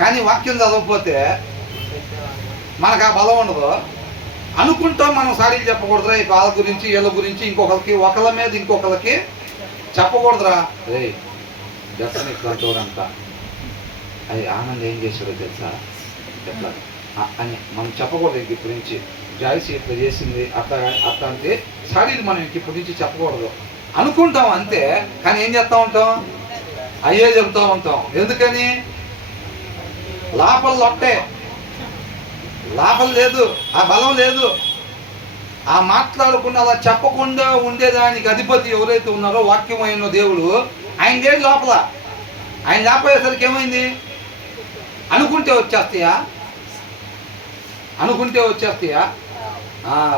కానీ వాక్యం చదవకపోతే మనకు ఆ బలం ఉండదు. అనుకుంటాం మనం సారీలు చెప్పకూడదురా ఈ వాళ్ళ గురించి వీళ్ళ గురించి ఇంకొకరికి, ఒకళ్ళ మీద ఇంకొకరికి చెప్పకూడదురా. రే దర్శనం ఇట్లా చూడంతా అది ఆనందం ఏం చేశాడో తెలుసా ఎట్లా అని మనం చెప్పకూడదు. ఇంక ఇప్పటి నుంచి జాయిస్ ఇట్లా చేసింది అట్లా అట్లా అంటే సారీలు మనం ఇంక ఇప్పటి నుంచి చెప్పకూడదు అనుకుంటాం అంతే. కానీ ఏం చేస్తూ ఉంటాం? అయ్యే చెప్తూ ఉంటాం. ఎందుకని? లోపల లొట్టే, లాభం లేదు, ఆ బలం లేదు. ఆ మాట్లాడకుండా అలా చెప్పకుండా ఉండేదానికి అధిపతి ఎవరైతే ఉన్నారో వాక్యమైన దేవుడు, ఆయన లేదు లోపల. ఆయన లేకపోయేసరికి ఏమైంది? అనుకుంటే వచ్చేస్తాయా?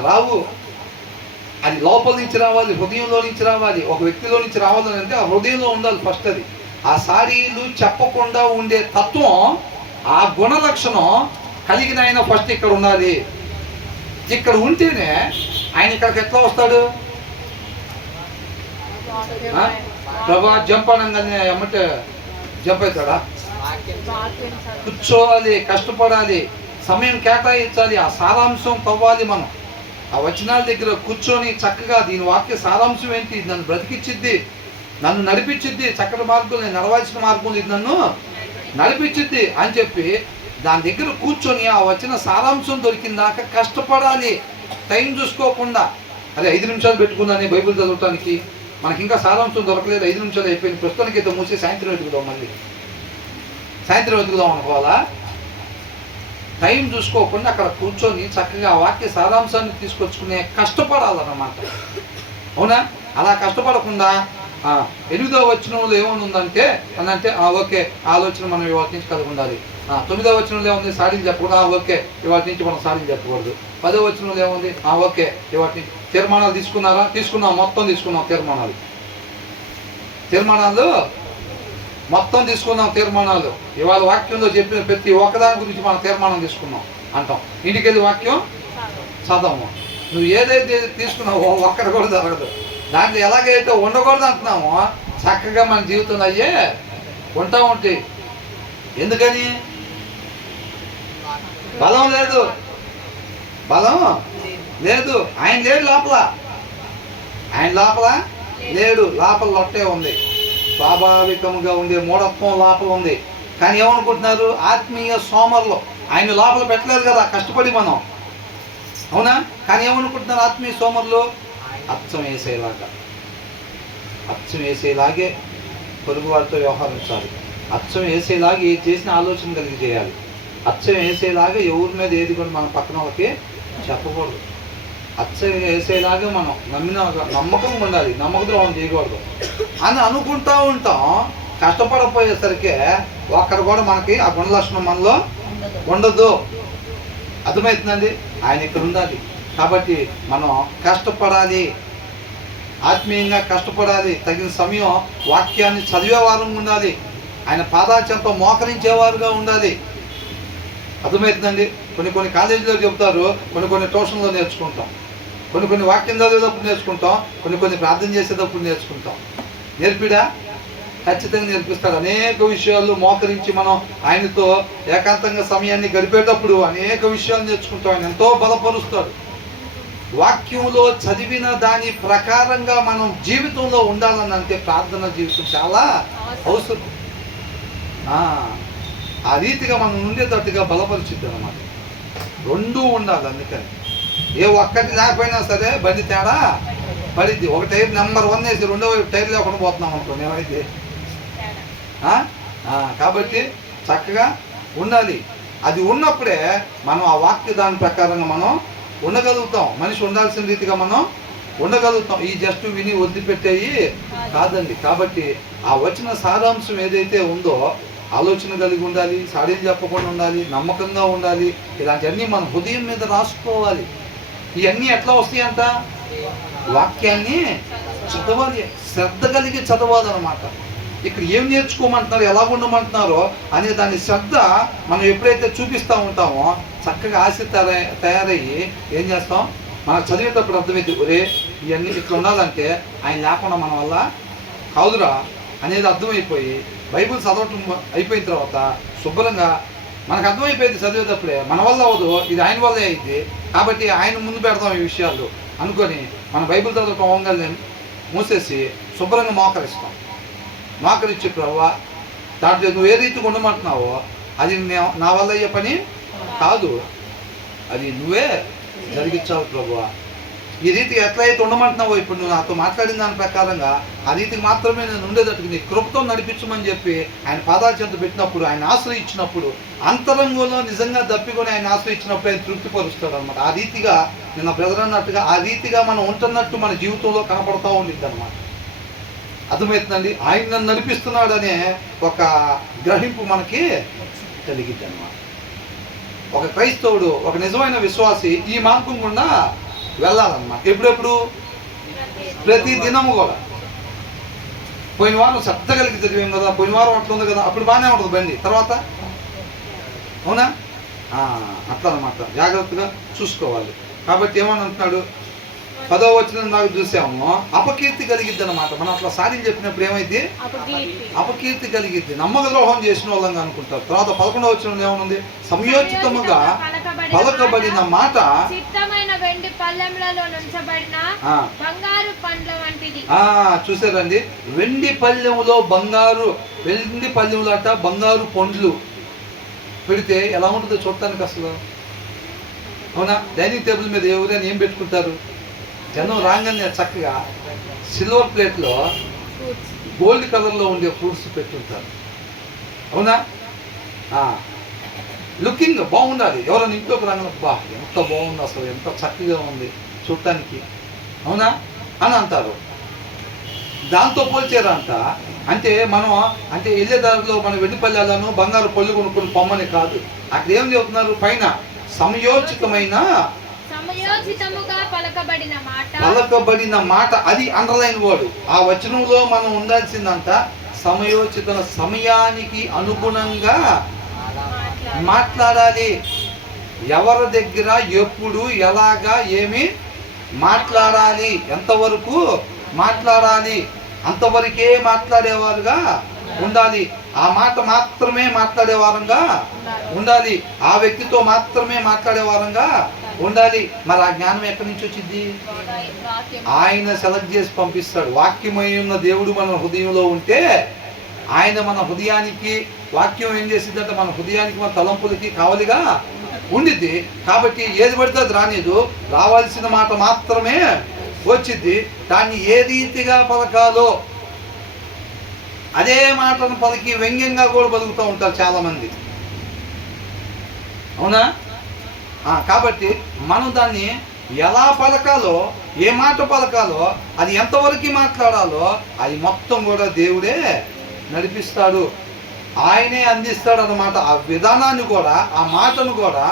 రావు. అది లోపల నుంచి రావాలి, హృదయంలో నుంచి రావాలి. ఒక వ్యక్తిలో నుంచి రావాలని అంటే ఆ హృదయంలో ఉండాలి ఫస్ట్. అది ఆ సారీలు చెప్పకుండా ఉండే తత్వం ఆ గుణ లక్షణం కలిగిన ఆయన ఫస్ట్ ఇక్కడ ఉండాలి. ఇక్కడ ఉంటేనే ఆయన ఇక్కడికి ఎట్లా వస్తాడు? ప్రభా జంప్ అనగానే ఎమ్మటే జంప్ అవుతాడా? కూర్చోవాలి, కష్టపడాలి, సమయం కేటాయించాలి, ఆ సారాంశం తవ్వాలి. మనం ఆ వచనాల దగ్గర కూర్చొని చక్కగా దీని వాక్య సారాంశం ఏంటి, నన్ను బ్రతికిచ్చిద్ది, నన్ను నడిపించిద్ది, చక్కటి మార్గం, నేను నడవాల్సిన మార్గం ఇది నన్ను నడిపించిద్ది అని చెప్పి దాని దగ్గర కూర్చొని ఆ వచ్చిన సారాంశం దొరికిందాక కష్టపడాలి, టైం చూసుకోకుండా. అదే 5 నిమిషాలు పెట్టుకున్నాను బైబిల్ చదవటానికి, మనకి ఇంకా సారాంశం దొరకలేదు, 5 నిమిషాలు అయిపోయింది, ప్రస్తుతానికి అయితే మూసి సాయంత్రం వెతుకుదాం, మళ్ళీ సాయంత్రం వెతుకుదాం అనుకోవాలా? టైం చూసుకోకుండా అక్కడ కూర్చొని చక్కగా ఆ వాక్య సారాంశాన్ని తీసుకొచ్చుకునే కష్టపడాలన్నమాట. అవునా? అలా కష్టపడకుండా 8వ వచనంలో ఏమని ఉందంటే అంటే ఓకే ఆలోచన మనం ఇవాటి నుంచి కలిగి ఉండాలి. 9వ వచనంలో ఏముంది? సాడీలు చెప్పకూడదు. ఓకే ఇవాటి నుంచి మనం సాడీలు చెప్పకూడదు. 10వ వచనంలో ఏముంది? ఓకే ఇవాటి నుంచి తీర్మానాలు తీసుకున్నారా? తీసుకున్నాం, మొత్తం తీసుకున్నాం తీర్మానాలు మొత్తం తీసుకున్నాం తీర్మానాలు. ఇవాళ వాక్యంలో చెప్పిన ప్రతి ఒక్కదాని గురించి మనం తీర్మానం తీసుకున్నాం అంటాం. ఇంటికి వెళ్ళి వాక్యం చదవము. నువ్వు ఏదైతే తీసుకున్నావో ఒక్కటి కూడా జరగదు. దాంట్లో ఎలాగైతే ఉండకూడదు అంటున్నామో చక్కగా మన జీవితంలో అయ్యే ఉంటా ఉంటాయి. ఎందుకని? బలం లేదు, ఆయన లేడు లోపల, లేడు. లోపల లొట్టే ఉంది, స్వాభావికంగా ఉండే మూఢత్వం లోపల ఉంది. కానీ ఏమనుకుంటున్నారు? ఆత్మీయ సోమరులు. ఆయన లోపల పెట్టలేదు కదా కష్టపడి మనం, అవునా? కానీ ఏమనుకుంటున్నారు ఆత్మీయ సోమరులు? అచ్చం వేసేలాగే పొరుగు వారితో వ్యవహరించాలి, అచ్చం వేసేలాగా ఏది చేసిన ఆలోచన కలిగి చేయాలి, అచ్చం వేసేలాగా ఎవరి మీద ఏది కూడా మన పక్కన వాళ్ళకి చెప్పకూడదు, అచ్చం వేసేలాగా మనం నమ్మకం ఉండాలి, నమ్మకద్రోహం చేయకూడదు అని అనుకుంటూ ఉంటాం. కష్టపడపోయేసరికి ఒక్కరు కూడా మనకి ఆ గుణ లక్షణం మనలో ఉండదు. అర్థమవుతుందండి? ఆయన ఇక్కడ ఉండాలి. కాబట్టి మనం కష్టపడాలి, ఆత్మీయంగా కష్టపడాలి, తగిన సమయం వాక్యాన్ని చదివేవారు ఉండాలి, ఆయన పాదాచంతో మోకరించేవారుగా ఉండాలి. అర్థమవుతుందండి? కొన్ని కాలేజీలో చెబుతారు, కొన్ని ట్యూషన్లో నేర్చుకుంటాం, కొన్ని వాక్యం చదివేటప్పుడు నేర్చుకుంటాం, కొన్ని ప్రార్థన చేసేటప్పుడు నేర్చుకుంటాం. నేర్పిడా? ఖచ్చితంగా నేర్పిస్తాడు. అనేక విషయాలు మోకరించి మనం ఆయనతో ఏకాంతంగా సమయాన్ని గడిపేటప్పుడు అనేక విషయాలు నేర్చుకుంటాం. ఆయన ఎంతో బలపరుస్తాడు. వాక్యంలో చదివిన దాని ప్రకారంగా మనం జీవితంలో ఉండాలని అంటే ప్రార్థన జీవితం చాలా అవసరం. ఆ రీతిగా మనం ఉండేటట్టుగా బలపరిచిద్ది అన్నమాట. రెండూ ఉండాలి. అందుకని ఏ ఒక్కటి లేకపోయినా సరే బండి తేడా పడిద్ది. ఒక టైర్ నెంబర్ 1 వేసి 2వ టైర్ లేకుండా పోతున్నాం అనుకో ఏమైతే. కాబట్టి చక్కగా ఉండాలి. అది ఉన్నప్పుడే మనం ఆ వాక్య దాని ప్రకారంగా మనం ఉండగలుగుతాం. మనిషి ఉండాల్సిన రీతిగా మనం ఉండగలుగుతాం. ఈ జస్ట్ విని వదిలిపెట్టేయి కాదండి. కాబట్టి ఆ వచ్చిన సారాంశం ఏదైతే ఉందో ఆలోచన కలిగి ఉండాలి, సాడీలు చెప్పకుండా ఉండాలి, నమ్మకంగా ఉండాలి. ఇలాంటివన్నీ మన హృదయం మీద రాసుకోవాలి. ఇవన్నీ ఎట్లా వస్తాయంట? వాక్యాన్ని చదవాలి, శ్రద్ధ కలిగి చదవాలన్నమాట. ఇక్కడ ఏం నేర్చుకోమంటున్నారు, ఎలా ఉండమంటున్నారో అనే దాని శ్రద్ధ మనం ఎప్పుడైతే చూపిస్తూ ఉంటామో చక్కగా ఆశ తయారయ్యి ఏం చేస్తాం? మనకు చదివేటప్పుడు అర్థమైతే ఒరే ఇవన్నీ ఇట్లా ఉండాలంటే ఆయన లేకుండా మన వల్ల కాదురా అనేది అర్థమైపోయి బైబిల్ చదవటం అయిపోయిన తర్వాత శుభ్రంగా మనకు అర్థమైపోయింది చదివేటప్పుడే మన వల్ల అవ్వదు, ఇది ఆయన వల్లే అయింది కాబట్టి ఆయన ముందు పెడతాం ఈ విషయాలు అనుకొని మన బైబిల్ చదవటం అవ్వగానే మూసేసి శుభ్రంగా మోకరిస్తాం. మోకరిచ్చి ప్రభువా దాంట్లో నువ్వు ఏ రీతిగా ఉండమంటున్నావో అది నా వల్ల అయ్యే పని కాదు, అది నువ్వే జరిగించావు ప్రభువా. ఈ రీతికి ఎట్లయితే ఉండమంటున్నావో ఇప్పుడు నువ్వు నాతో మాట్లాడిన దాని ప్రకారంగా ఆ రీతికి మాత్రమే నేను ఉండేటట్టుకు నీ కృపతో నడిపించమని చెప్పి ఆయన పాదాల చెంత పెట్టినప్పుడు, ఆయన ఆశ్రయించినప్పుడు, అంతరంగంలో నిజంగా దప్పికొని ఆయన ఆశ్రయించినప్పుడు ఆయన తృప్తిపరుస్తాడు అనమాట. ఆ రీతిగా నిన్న బ్రదర్ అన్నట్టుగా ఆ రీతిగా మనం ఉంటున్నట్టు మన జీవితంలో కనపడతా ఉండిద్ది అనమాట. అర్థమవుతుందండి? ఆయన నన్ను నడిపిస్తున్నాడనే ఒక గ్రహింపు మనకి కలిగిద్ది అనమాట. ఒక క్రైస్తవుడు, ఒక నిజమైన విశ్వాసి ఈ మార్గం గుండా వెళ్ళాలన్నమాట. ఎప్పుడెప్పుడు? ప్రతి దినము కూడా. పోయిన వారం శ్రద్ధ కలిగి చదివాం కదా, పోయిన వారం అట్లా ఉంది కదా, అప్పుడు బాగానే ఉంటుంది బండి. తర్వాత అవునా? అట్లా అన్నమాట, జాగ్రత్తగా చూసుకోవాలి. కాబట్టి ఏమని అంటున్నాడు, 10వ వచనం నాకు చూసాము, అపకీర్తి కలిగిద్ది అనమాట. మనం అట్లా సారీలు చెప్పినప్పుడు ఏమైంది, అపకీర్తి కలిగిద్ది, నమ్మక ద్రోహం చేసిన వాళ్ళంగా అనుకుంటారు. తర్వాత 11వ వచనం ఏమనుంది, సమయోచితముగా పలకబడిన మాట చిత్తమైన వెండి పళ్ళెములలో నుంచబడిన బంగారు పండ్ల వంటిది. చూసారండి, వెండి పళ్ళెములో వెండి పళ్ళెములు అట బంగారు పండ్లు పెడితే ఎలా ఉంటుందో చూడటానికి అసలు. అవునా? డైనింగ్ టేబుల్ మీద ఎవరైనా ఏం పెట్టుకుంటారు, జనం రాగానే చక్కగా సిల్వర్ ప్లేట్లో గోల్డ్ కలర్లో ఉండే ఫ్రూట్స్ పెట్టుంటారు. అవునా? లుకింగ్ బాగుండాలి. ఎవరైనా ఇంట్లోకి రాగానే బా ఎంత బాగుంది అసలు, ఎంత చక్కగా ఉంది చూడటానికి, అవునా అని అంటారు. దాంతో పోల్చారంట. అంటే మనం వెళ్ళే దారిలో మన వెండి పళ్ళెలను బంగారు పళ్ళు కొనుక్కొని పొమ్మని కాదు. అక్కడ ఏం చెబుతున్నారు, పైన సమయోచితముగా పలకబడిన మాట, అది అండర్లైన్ వర్డ్. ఆ వచనంలో మనం ఉండాల్సిందంట సమయోచిత, సమయానికి అనుగుణంగా మాట్లాడాలి. ఎవరి దగ్గర ఎప్పుడు ఎలాగా ఏమి మాట్లాడాలి, ఎంతవరకు మాట్లాడాలి, అంతవరకే మాట్లాడేవారుగా ఉండాలి. ఆ మాట మాత్రమే మాట్లాడేవారంగా ఉండాలి. ఆ వ్యక్తితో మాత్రమే మాట్లాడేవారంగా ఉండాలి. మరి ఆ జ్ఞానం ఎక్కడి నుంచి వచ్చింది? ఆయన సెలెక్ట్ చేసి పంపిస్తాడు. వాక్యమై ఉన్న దేవుడు మన హృదయంలో ఉంటే ఆయన మన హృదయానికి, వాక్యం ఏం చేసిందంటే మన హృదయానికి, మన తలంపులకి కావలిగా ఉండిద్ది. కాబట్టి ఏది పడితే అది రానిదు, రావాల్సిన మాట మాత్రమే వచ్చింది. దాన్ని ఏ రీతిగా పలకాలో అదే మాటను పలికి వ్యంగ్యంగా కూడా పలుకుతూ ఉంటారు చాలామంది. అవునా? కాబట్టి మనం దాన్ని ఎలా పలకాలో, ఏ మాట పలకాలో, అది ఎంతవరకు మాట్లాడాలో అది మొత్తం కూడా దేవుడే నడిపిస్తాడు, ఆయనే అందిస్తాడు అన్నమాట. ఆ విధానాన్ని కూడా, ఆ మాటను కూడా,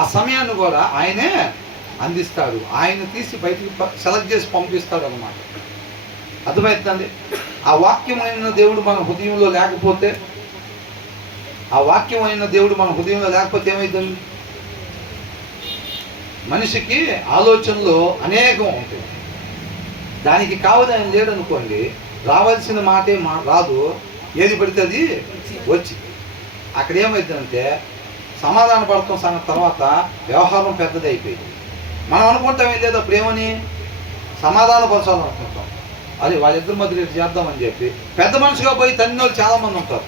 ఆ సమయాన్ని కూడా ఆయనే అందిస్తాడు. ఆయన తీసి బయటికి సెలెక్ట్ చేసి పంపిస్తాడు అన్నమాట. అర్థమవుతుందండి? ఆ వాక్యమైన దేవుడు మన హృదయంలో లేకపోతే, ఏమైందండి, మనిషికి ఆలోచనలు అనేకం ఉంటాయి. దానికి కావదని లేడనుకోండి, రావాల్సిన మాటే రాదు, ఏది పడితే అది వచ్చి అక్కడ ఏమైందంటే సమాధాన పడతాం సంగతి తర్వాత వ్యవహారం పెద్దది అయిపోయింది. మనం అనుకుంటాం ఏం లేదు అప్పుడు ఏమని, సమాధాన పరచాలనుకుంటాం. అది వాళ్ళిద్దరి మధ్య రేపు చేద్దామని చెప్పి పెద్ద మనిషిగా పోయి తన్ని వాళ్ళు చాలామంది ఉంటారు.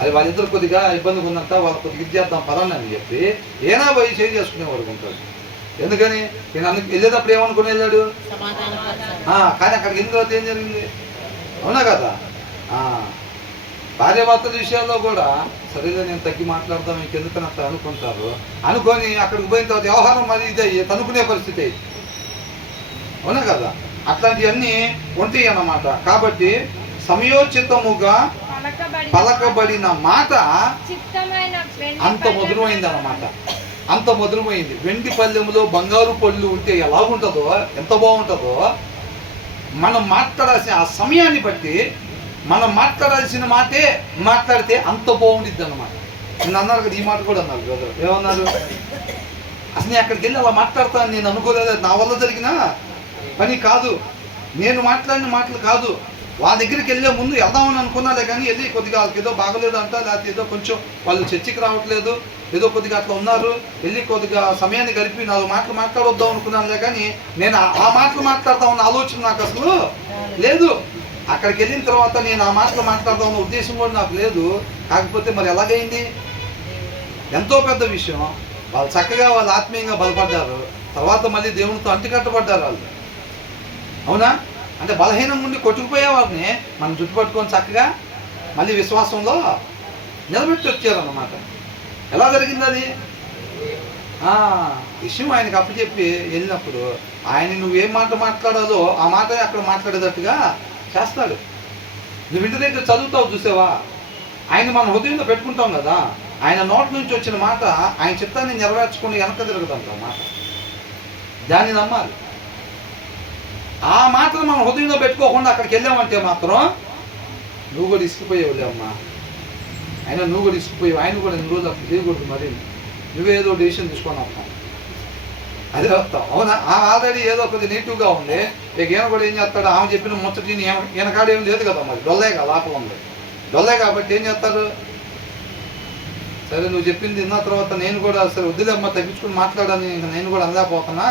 అది వాళ్ళిద్దరు కొద్దిగా ఇబ్బందిగా ఉందంట, వాళ్ళు కొద్దిగా ఇది చేద్దాం పదాన్ని అని చెప్పి ఏనా పోయి చేంజ్ చేసుకునేవాడు ఉంటాడు. ఎందుకని నేను వెళ్ళేటప్పుడు ఏమనుకుని వెళ్ళాడు, కానీ అక్కడికి వెళ్ళిన తర్వాత ఏం జరిగింది, అవునా కదా? భార్యాభర్తల విషయాల్లో కూడా సరిగ్గా నేను తగ్గి మాట్లాడదాం ఇంకెందుకని అట్లా అనుకుంటారు. అనుకొని అక్కడికి పోయిన తర్వాత వ్యవహారం మరి ఇది తనుకునే పరిస్థితి అయింది, అవునా కదా? అట్లాంటివన్నీ ఉంటాయి అన్నమాట. కాబట్టి సమయోచితముగా పలకబడిన మాట అంత మధురమైంది అన్నమాట, అంత మధురమైంది. వెండి పళ్ళెములో బంగారు పళ్ళు ఉంటే ఎలా ఉంటుందో, ఎంత బాగుంటుందో, మనం మాట్లాడాల్సిన ఆ సమయాన్ని బట్టి మనం మాట్లాడాల్సిన మాటే మాట్లాడితే అంత బాగుండిద్ది అన్నమాట. నేను అన్నారు కదా, ఈ మాట కూడా అన్నారు కదా, ఏమన్నారు, అసలు నేను అక్కడికి వెళ్ళి అలా మాట్లాడతాను నేను అనుకోలేదు, నా వల్ల జరిగిన పని కాదు, నేను మాట్లాడిన మాటలు కాదు. వాళ్ళ దగ్గరికి వెళ్ళే ముందు వెళ్దామని అనుకున్నాలే కానీ వెళ్ళి కొద్దిగా వాళ్ళకి ఏదో బాగలేదు అంట, లేకపోతే ఏదో కొంచెం వాళ్ళు చర్చికి రావట్లేదు, ఏదో కొద్దిగా అట్లా ఉన్నారు, వెళ్ళి కొద్దిగా సమయాన్ని గడిపి 4 మాటలు మాట్లాడొద్దాం అనుకున్నానులే కానీ నేను ఆ మాటలు మాట్లాడదామన్న ఆలోచన నాకు అసలు లేదు. అక్కడికి వెళ్ళిన తర్వాత నేను ఆ మాటలు మాట్లాడదామన్న ఉద్దేశం కూడా నాకు లేదు. కాకపోతే మరి ఎలాగైంది, ఎంతో పెద్ద విషయం. వాళ్ళు చక్కగా వాళ్ళు ఆత్మీయంగా బలపడ్డారు, తర్వాత మళ్ళీ దేవునితో అంటికట్టబడ్డారు వాళ్ళు, అవునా? అంటే బలహీనం ఉండి కొట్టుకుపోయేవారిని మనం చుట్టుపట్టుకొని చక్కగా మళ్ళీ విశ్వాసంలో నిలబెట్టి వచ్చారన్నమాట. ఎలా జరిగింది అది విషయం ఆయనకు అప్పచెప్పి వెళ్ళినప్పుడు ఆయన నువ్వేం మాట మాట్లాడాలో ఆ మాట అక్కడ మాట్లాడేటట్టుగా చేస్తాడు. నువ్వు ఇంటి దగ్గర చదువుతావు చూసావా, ఆయన మన హృదయంలో పెట్టుకుంటాం కదా, ఆయన నోటి నుంచి వచ్చిన మాట ఆయన చిత్తాన్ని నెరవేర్చుకుని వెనక తిరుగుతాం మాట, దాన్ని నమ్మాలి. ఆ మాటను మనం హృదయంలో పెట్టుకోకుండా అక్కడికి వెళ్ళామంటే మాత్రం నువ్వు కూడా ఇసుకుపోయేవులే అమ్మా, అయినా నువ్వు కూడా ఇసుకుపోయి ఆయన కూడా ఇన్ని రోజులు అప్పుడు చేయకూడదు, మరి నువ్వేదో డెసిషన్ తీసుకొని వస్తాం అదే వస్తాం. అవునా? ఆమె ఆల్రెడీ ఏదో కొద్దిగా నెగిటివ్గా ఉంది. ఇక ఈయన కూడా ఏం చేస్తాడు, ఆమె చెప్పిన ముచ్చటి ఈయనకాడ ఏం లేదు కదా, మరి డొల్లేగా లోపల ఉంది, డొల్లే కాబట్టి ఏం చేస్తారు, సరే నువ్వు చెప్పింది విన్న తర్వాత నేను కూడా సరే వద్దులేమ్మ తగ్గించుకుని మాట్లాడాలని నేను కూడా అనలేకపోతున్నా,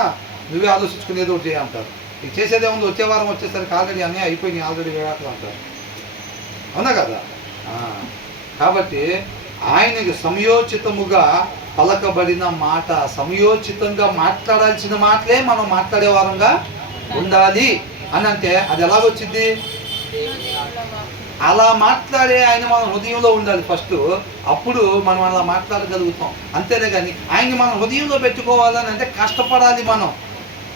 నువ్వే ఆలోచించుకుని ఏదో ఒకటి చేయంటారు. ఇక చేసేదేముంది, వచ్చే వారం వచ్చేసరికి ఆల్రెడీ అన్నీ అయిపోయినాయి, ఆల్రెడీ విడాకులు అంటారు. అవునా కదా? కాబట్టి ఆయనకి సమయోచితముగా పలకబడిన మాట, సమయోచితంగా మాట్లాడాల్సిన మాటలే మనం మాట్లాడే వారంగా ఉండాలి అని అంటే అది ఎలాగొచ్చింది? అలా మాట్లాడే ఆయన మన హృదయంలో ఉండాలి ఫస్ట్, అప్పుడు మనం అలా మాట్లాడగలుగుతాం. అంతేనే కానీ ఆయన్ని మనం హృదయంలో పెట్టుకోవాలని అంటే కష్టపడాలి మనం.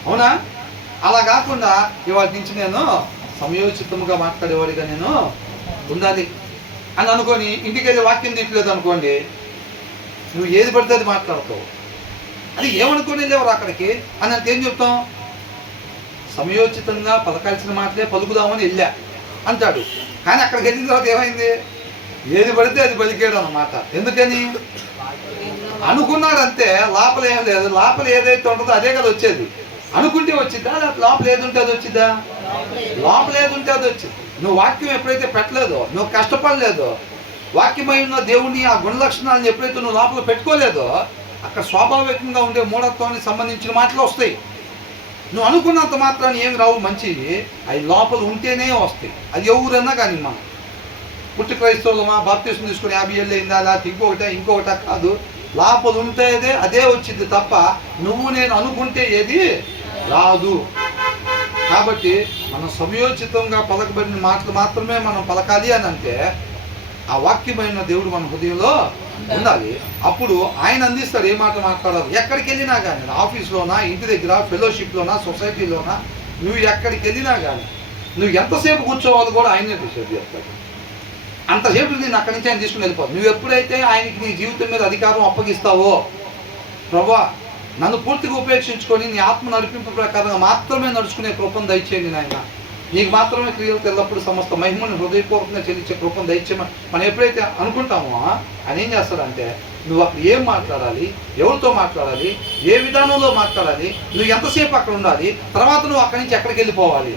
అవునా? అలా కాకుండా ఇవాటి నుంచి నేను సమయోచితముగా మాట్లాడేవాడిగా నేను ఉండాలి అని అనుకొని ఇంటికి వెళ్ళి వాక్యం తీయట్లేదు అనుకోండి, నువ్వు ఏది పడితే అది మాట్లాడతావు. అది ఏమనుకోని వెళ్ళేవారు అక్కడికి అని అంటే ఏం చెప్తాం, సమయోచితంగా పలకాల్సిన మాటలే పలుకుదామని వెళ్ళా అంటాడు. కానీ అక్కడికి వెళ్ళిన తర్వాత ఏమైంది, ఏది పడితే అది పలికాడు అన్నమాట. ఎందుకని అనుకున్నాడంతే, లోపల ఏం లేదు. లోపల ఏదైతే ఉంటుందో అదే కదా వచ్చేది. అనుకుంటే వచ్చిద్దా, లోపల ఏది ఉంటే అది వచ్చిద్దా? లోపల ఏది ఉంటే అది వచ్చింది. నువ్వు వాక్యం ఎప్పుడైతే పెట్టలేదో, నువ్వు కష్టపడలేదో, వాక్యమై ఉన్న దేవుని ఆ గుణలక్షణాలను ఎప్పుడైతే నువ్వు లోపల పెట్టుకోలేదో, అక్కడ స్వాభావికంగా ఉండే మూఢత్వానికి సంబంధించిన మాటలు వస్తాయి. నువ్వు అనుకున్నంత మాత్రాన్ని ఏమి రావు మంచివి, అవి లోపల ఉంటేనే వస్తాయి. అది ఎవరన్నా కానీ మనం పుట్టి క్రైస్తవులమా బాప్తిస్మం తీసుకుని 50 ఏళ్ళు అయిందా, లేకపోతే ఇంకొకటా కాదు, లోపల ఉంటేదే అదే వచ్చింది తప్ప నువ్వు నేను అనుకుంటే ఏది రాదు. కాబట్టి మనం సమయోచితంగా పలకబడిన మాటలు మాత్రమే మనం పలకాలి అని అంటే ఆ వాక్యమైన దేవుడు మన హృదయంలో ఉండాలి. అప్పుడు ఆయన అందిస్తాడు ఏ మాట మాట్లాడాలి. ఎక్కడికి వెళ్ళినా కానీ, ఆఫీస్లోనా, ఇంటి దగ్గర, ఫెలోషిప్లోనా, సొసైటీలోనా, నువ్వు ఎక్కడికి వెళ్ళినా కానీ నువ్వు ఎంతసేపు కూర్చోవాలి కూడా ఆయనే డిసైడ్ చేస్తాడు. అంతసేపు నేను అక్కడి నుంచి ఆయన తీసుకుని వెళ్ళిపోతావు. నువ్వు ఎప్పుడైతే ఆయనకి నీ జీవితం మీద అధికారం అప్పగిస్తావో, ప్రభా నన్ను పూర్తిగా ఉపేక్షించుకొని నీ ఆత్మ నడిపింపు ప్రకారంగా మాత్రమే నడుచుకునే కృపను దయచేయండి నాయన, నీకు మాత్రమే క్రియలు ఎల్లప్పుడు సమస్త మహిమను హృదయపూర్వకంగా చెల్లించే కృపను దయచేయమని మనం ఎప్పుడైతే అనుకుంటామో ఆయన ఏం చేస్తాడంటే, నువ్వు అక్కడ ఏం మాట్లాడాలి, ఎవరితో మాట్లాడాలి, ఏ విధానంలో మాట్లాడాలి, నువ్వు ఎంతసేపు అక్కడ ఉండాలి, తర్వాత నువ్వు అక్కడి నుంచి ఎక్కడికి వెళ్ళిపోవాలి.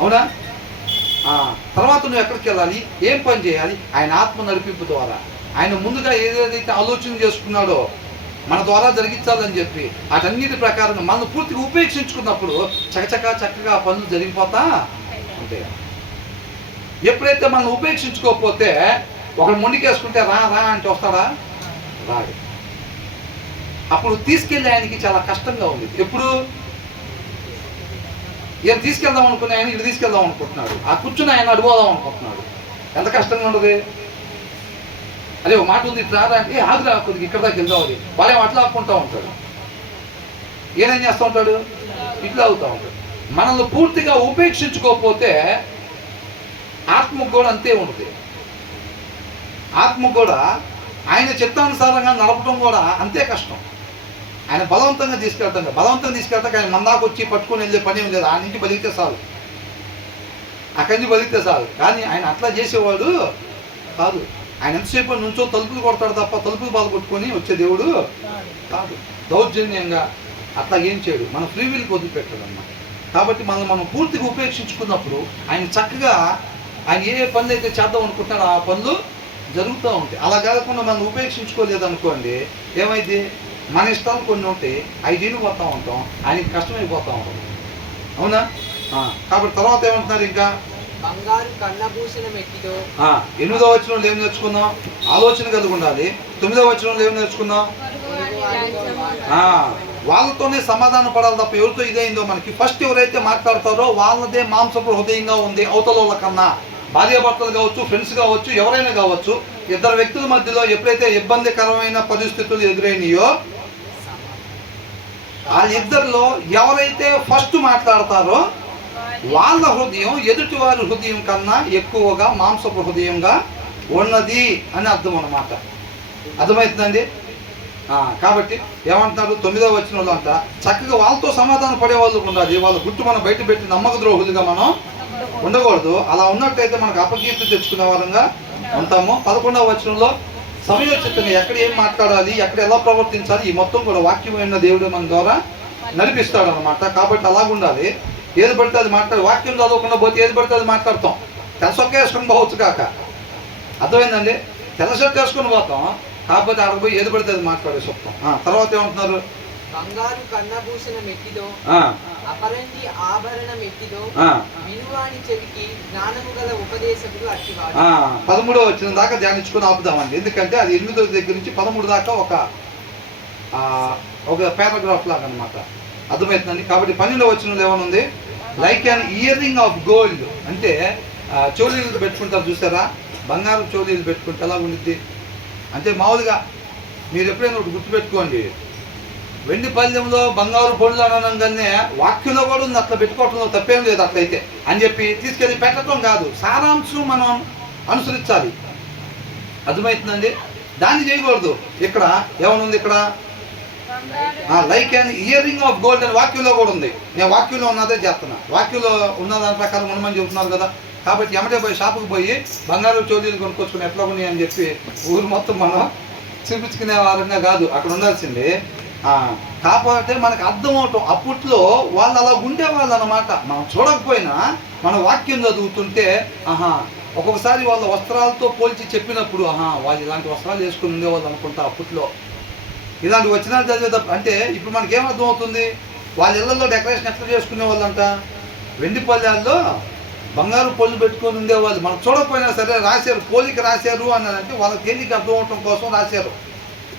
అవునా? తర్వాత నువ్వు ఎక్కడికి వెళ్ళాలి, ఏం పని చేయాలి, ఆయన ఆత్మ నడిపింపు ద్వారా ఆయన ముందుగా ఏదైతే ఆలోచన చేసుకున్నాడో మన ద్వారా జరిగించాలని చెప్పి వాటన్నిటి ప్రకారంగా మనం పూర్తిగా ఉపేక్షించుకున్నప్పుడు చక్కగా పనులు జరిగిపోతా ఉంటాయి. ఎప్పుడైతే మనం ఉపేక్షించుకోకపోతే ఒకడు మొండికేసుకుంటే రా రా అంటే వస్తాడా? రాడు. అప్పుడు తీసుకెళ్ళి ఆయనకి చాలా కష్టంగా ఉంది. ఎప్పుడు ఈయన తీసుకెళ్దాం అనుకునే ఆయన ఇటు తీసుకెళ్దాం అనుకుంటున్నాడు, ఆ కూర్చుని ఆయన అడుగుదాం అనుకుంటున్నాడు. ఎంత కష్టంగా ఉండదు. అదే ఒక మాట ఉంది, రారా అంటే ఆగురా కొద్దిగా ఇక్కడ దాకా వెళ్దాం, అది వాళ్ళేమో అట్లా ఆపుకుంటూ ఉంటాడు. ఈయనేం చేస్తూ ఉంటాడు, ఇట్లా అవుతూ ఉంటాడు. మనల్ని పూర్తిగా ఉపేక్షించుకోకపోతే ఆత్మకు కూడా అంతే ఉంటుంది. ఆత్మకు కూడా ఆయన చిత్తానుసారంగా నడపడం కూడా అంతే కష్టం. ఆయన బలవంతంగా తీసుకెళ్తాం ఆయన మందాకు వచ్చి పట్టుకుని వెళ్ళే పని ఏం లేదు. ఆ నుంచి బలిగితే చాలు, అక్కడి నుంచి బలిగితే చాలు. కానీ ఆయన అట్లా చేసేవాడు కాదు. ఆయన ఎంతసేపు నుంచో తలుపులు కొడతాడు తప్ప తలుపులు బాధ కొట్టుకొని వచ్చే దేవుడు కాదు. దౌర్జన్యంగా అట్లా ఏం చేయడు, మన ఫ్రీ విల్కి వదిలిపెట్టాడు అన్నమాట. కాబట్టి మనం పూర్తిగా ఉపేక్షించుకున్నప్పుడు ఆయన చక్కగా ఆయన ఏ పనులు అయితే చేద్దాం అనుకుంటున్నాడో ఆ పనులు జరుగుతూ ఉంటాయి. అలా కాకుండా మనం ఉపేక్షించుకోలేదనుకోండి, ఏమైంది, మన ఇష్టాలు కొన్ని ఉంటాయి, అవి తినిపోతూ ఉంటాం, ఆయనకి కష్టమైపోతూ ఉంటాం. అవునా? కాబట్టి తర్వాత ఏమంటున్నారు, ఇంకా బంగారు కన్నభూషణ మెట్టితో 8వ వచనంలో ఏం నేర్చుకున్నాం, ఆలోచన కలిగి ఉండాలి. 9వ వచనంలో ఏం నేర్చుకున్నాం, వాళ్ళతోనే సమాధాన పడాలి తప్ప ఎవరితో ఇదైందో మనకి. ఫస్ట్ ఎవరైతే మాట్లాడతారో వాళ్ళదే మాంసపు హృదయంగా ఉంది. అవతల కన్నా భార్యాభర్తలు కావచ్చు, ఫ్రెండ్స్ కావచ్చు, ఎవరైనా కావచ్చు, ఇద్దరు వ్యక్తుల మధ్యలో ఎప్పుడైతే ఇబ్బందికరమైన పరిస్థితులు ఎదురైనాయో వాళ్ళిద్దరిలో ఎవరైతే ఫస్ట్ మాట్లాడతారో వాళ్ళ హృదయం ఎదుటి వారి హృదయం కన్నా ఎక్కువగా మాంసపు హృదయంగా ఉన్నది అని అర్థం అన్నమాట. అర్థమవుతుందండి? కాబట్టి ఏమంటున్నారు 9వ వచనంలో అంట, చక్కగా వాళ్ళతో సమాధానం పడే వాళ్ళు ఉండాలి. వాళ్ళ గుర్తు మనం బయట పెట్టి నమ్మక ద్రోహులుగా మనం ఉండకూడదు. అలా ఉన్నట్టయితే మనకు అపకీర్తి తెచ్చుకునే వారంగా ఉంటాము. 11వ వచనంలో సమయోచితంగా ఎక్కడ ఏం మాట్లాడాలి, ఎక్కడ ఎలా ప్రవర్తించాలి, ఈ మొత్తం కూడా వాక్యమైన దేవుడు మన ద్వారా నడిపిస్తాడు అనమాట. కాబట్టి అలాగుండాలి. ఏది పడితే అది మాట్లాడి, వాక్యం చదవకుండా పోతే ఏది పడితే అది మాట్లాడతాం. తెల్లసొక్క వేసుకొని పోవచ్చు కాక, అర్థమైందండి. తెల్లసొక్క వేసుకొని పోతాం, కాకపోతే అక్కడికి పోయి ఏది పడితే అది మాట్లాడేసి వస్తాం. తర్వాత ఏమంటున్నారు? బంగారు కన్నభూషణ మెట్టిదో అపరంజి ఆభరణ మెట్టిదో వినువాని చెవికి జ్ఞానము గల ఉపదేశకుడు అట్టివాడు. 13వ వచనం దాకా ధ్యానించుకొని ఆపుదామండి. ఎందుకంటే అది 8వ దగ్గర నుంచి 13 దాకా ఒక పారాగ్రాఫ్ లాగా అనమాట. అర్థమవుతుందండి. కాబట్టి 12వ వచనంలో ఏమనుంది? Like an earring of gold, అంటే చోలీలు పెట్టుకుంటారు చూసారా, బంగారు చోలీలు పెట్టుకుంటే ఎలా ఉండిద్ది అంటే, మామూలుగా మీరు ఎప్పుడైనా ఒకటి గుర్తుపెట్టుకోండి, వెండి పళ్ళెంలో బంగారు పొండ్లు అనగానే వాక్యంలో కూడా ఉంది, అట్లా పెట్టుకోవటంలో తప్పేం లేదు అట్లయితే అని చెప్పి తీసుకెళ్ళి పెట్టడం కాదు, సారాంశం మనం అనుసరించాలి. అర్థమవుతుందండి. దాన్ని చేయకూడదు. ఇక్కడ ఏమనుంది? ఇక్కడ like and ear ring of gold అని వాక్యంలో కూడా ఉంది. నేను వాక్యంలో ఉన్నదే చేస్తున్నా, వాక్యంలో ఉన్న దాని ప్రకారం ఉండమని చెబుతున్నారు కదా. కాబట్టి ఎమ్మటే పోయి షాపుకి పోయి బంగారు చోదీలు కొనుక్కొచ్చుకుని ఎట్లా ఉన్నాయి అని చెప్పి ఊరు మొత్తం మనం చూపించుకునే వారంగా కాదు అక్కడ ఉండాల్సింది. కాకపోతే మనకు అర్థం అవటం, అప్పట్లో వాళ్ళు అలా ఉండేవాళ్ళు అనమాట. మనం చూడకపోయినా మన వాక్యం చదువుతుంటే ఒక్కొక్కసారి వాళ్ళ వస్త్రాలతో పోల్చి చెప్పినప్పుడు వాళ్ళు ఇలాంటి వస్త్రాలు వేసుకుని ఉండేవాళ్ళు అనుకుంటా అప్పట్లో. ఇలాంటి వచనాలు చదివేటప్పుడు అంటే ఇప్పుడు మనకేం అర్థం అవుతుంది? వాళ్ళ ఇళ్లలో డెకరేషన్ ఎట్లా చేసుకునే వాళ్ళంట, వెండి పళ్ళాల్లో బంగారు పళ్ళు పెట్టుకొని ఉండేవాళ్ళు. మనం చూడకపోయినా సరే రాశారు, పోలిక రాశారు అన్నారంటే వాళ్ళకి తేలిక అర్థం అవటం కోసం రాశారు,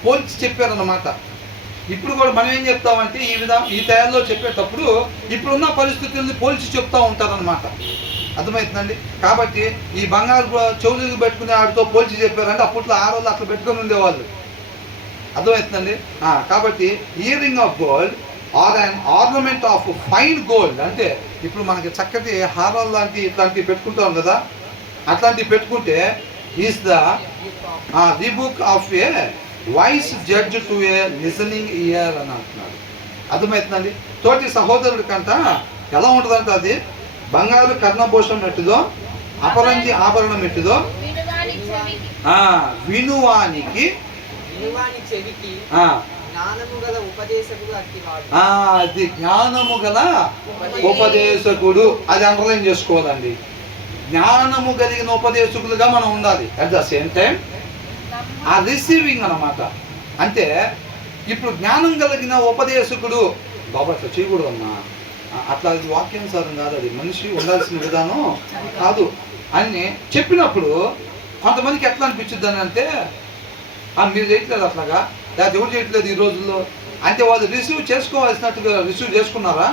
పోల్చి చెప్పారు అన్నమాట. ఇప్పుడు కూడా మనం ఏం చెప్తామంటే ఈ తయారులో చెప్పేటప్పుడు ఇప్పుడున్న పరిస్థితుల్ని పోల్చి చెప్తూ ఉంటారనమాట. అర్థమవుతుందండి. కాబట్టి ఈ బంగారు చెవులు పెట్టుకునే వాడితో పోల్చి చెప్పారంటే అప్పట్లో ఆడవాళ్ళు అట్లా పెట్టుకొని ఉండేవాళ్ళు. అర్థమవుతుందండి. కాబట్టి ear ring of gold or an ornament of fine gold, అంటే ఇప్పుడు మనకి చక్కటి హారాలు లాంటి ఇట్లాంటివి పెట్టుకుంటాం కదా, అట్లాంటివి పెట్టుకుంటే is the book of A voice judge to A listening year అని అంటున్నాడు. అర్థమవుతుందండి. తోటి సహోదరుడి కంట ఎలా ఉంటుందంటే అది బంగారు కర్ణభూషం మెట్టుదో అపరంజి ఆభరణం మెట్టుదో వినువానికి చెవికి జ్ఞానము గల ఉపదేశకుడు అట్టివాడు. అది జ్ఞానము గల ఉపదేశకుడు, అది అండర్లైన్ చేసుకోవాలండి. జ్ఞానము కలిగిన ఉపదేశకులుగా మనం ఉండాలి. అట్ ద సేమ్ టైం ఆ రిసీవింగ్ అన్నమాట. అంటే ఇప్పుడు జ్ఞానం కలిగిన ఉపదేశకుడు బాబా అట్లా చేయకూడదు అమ్మా, అట్లా అది వాక్యానుసారం కాదు, అది మనిషి ఉండాల్సిన విధానం కాదు అని చెప్పినప్పుడు కొంతమందికి ఎట్లా అనిపించుద్ది అని అంటే, మీరు చేయట్లేదు అట్లాగా, లేదా ఎవరు చేయట్లేదు ఈ రోజుల్లో అంటే వాళ్ళు రిసీవ్ చేసుకోవాల్సినట్టుగా రిసీవ్ చేసుకున్నారా?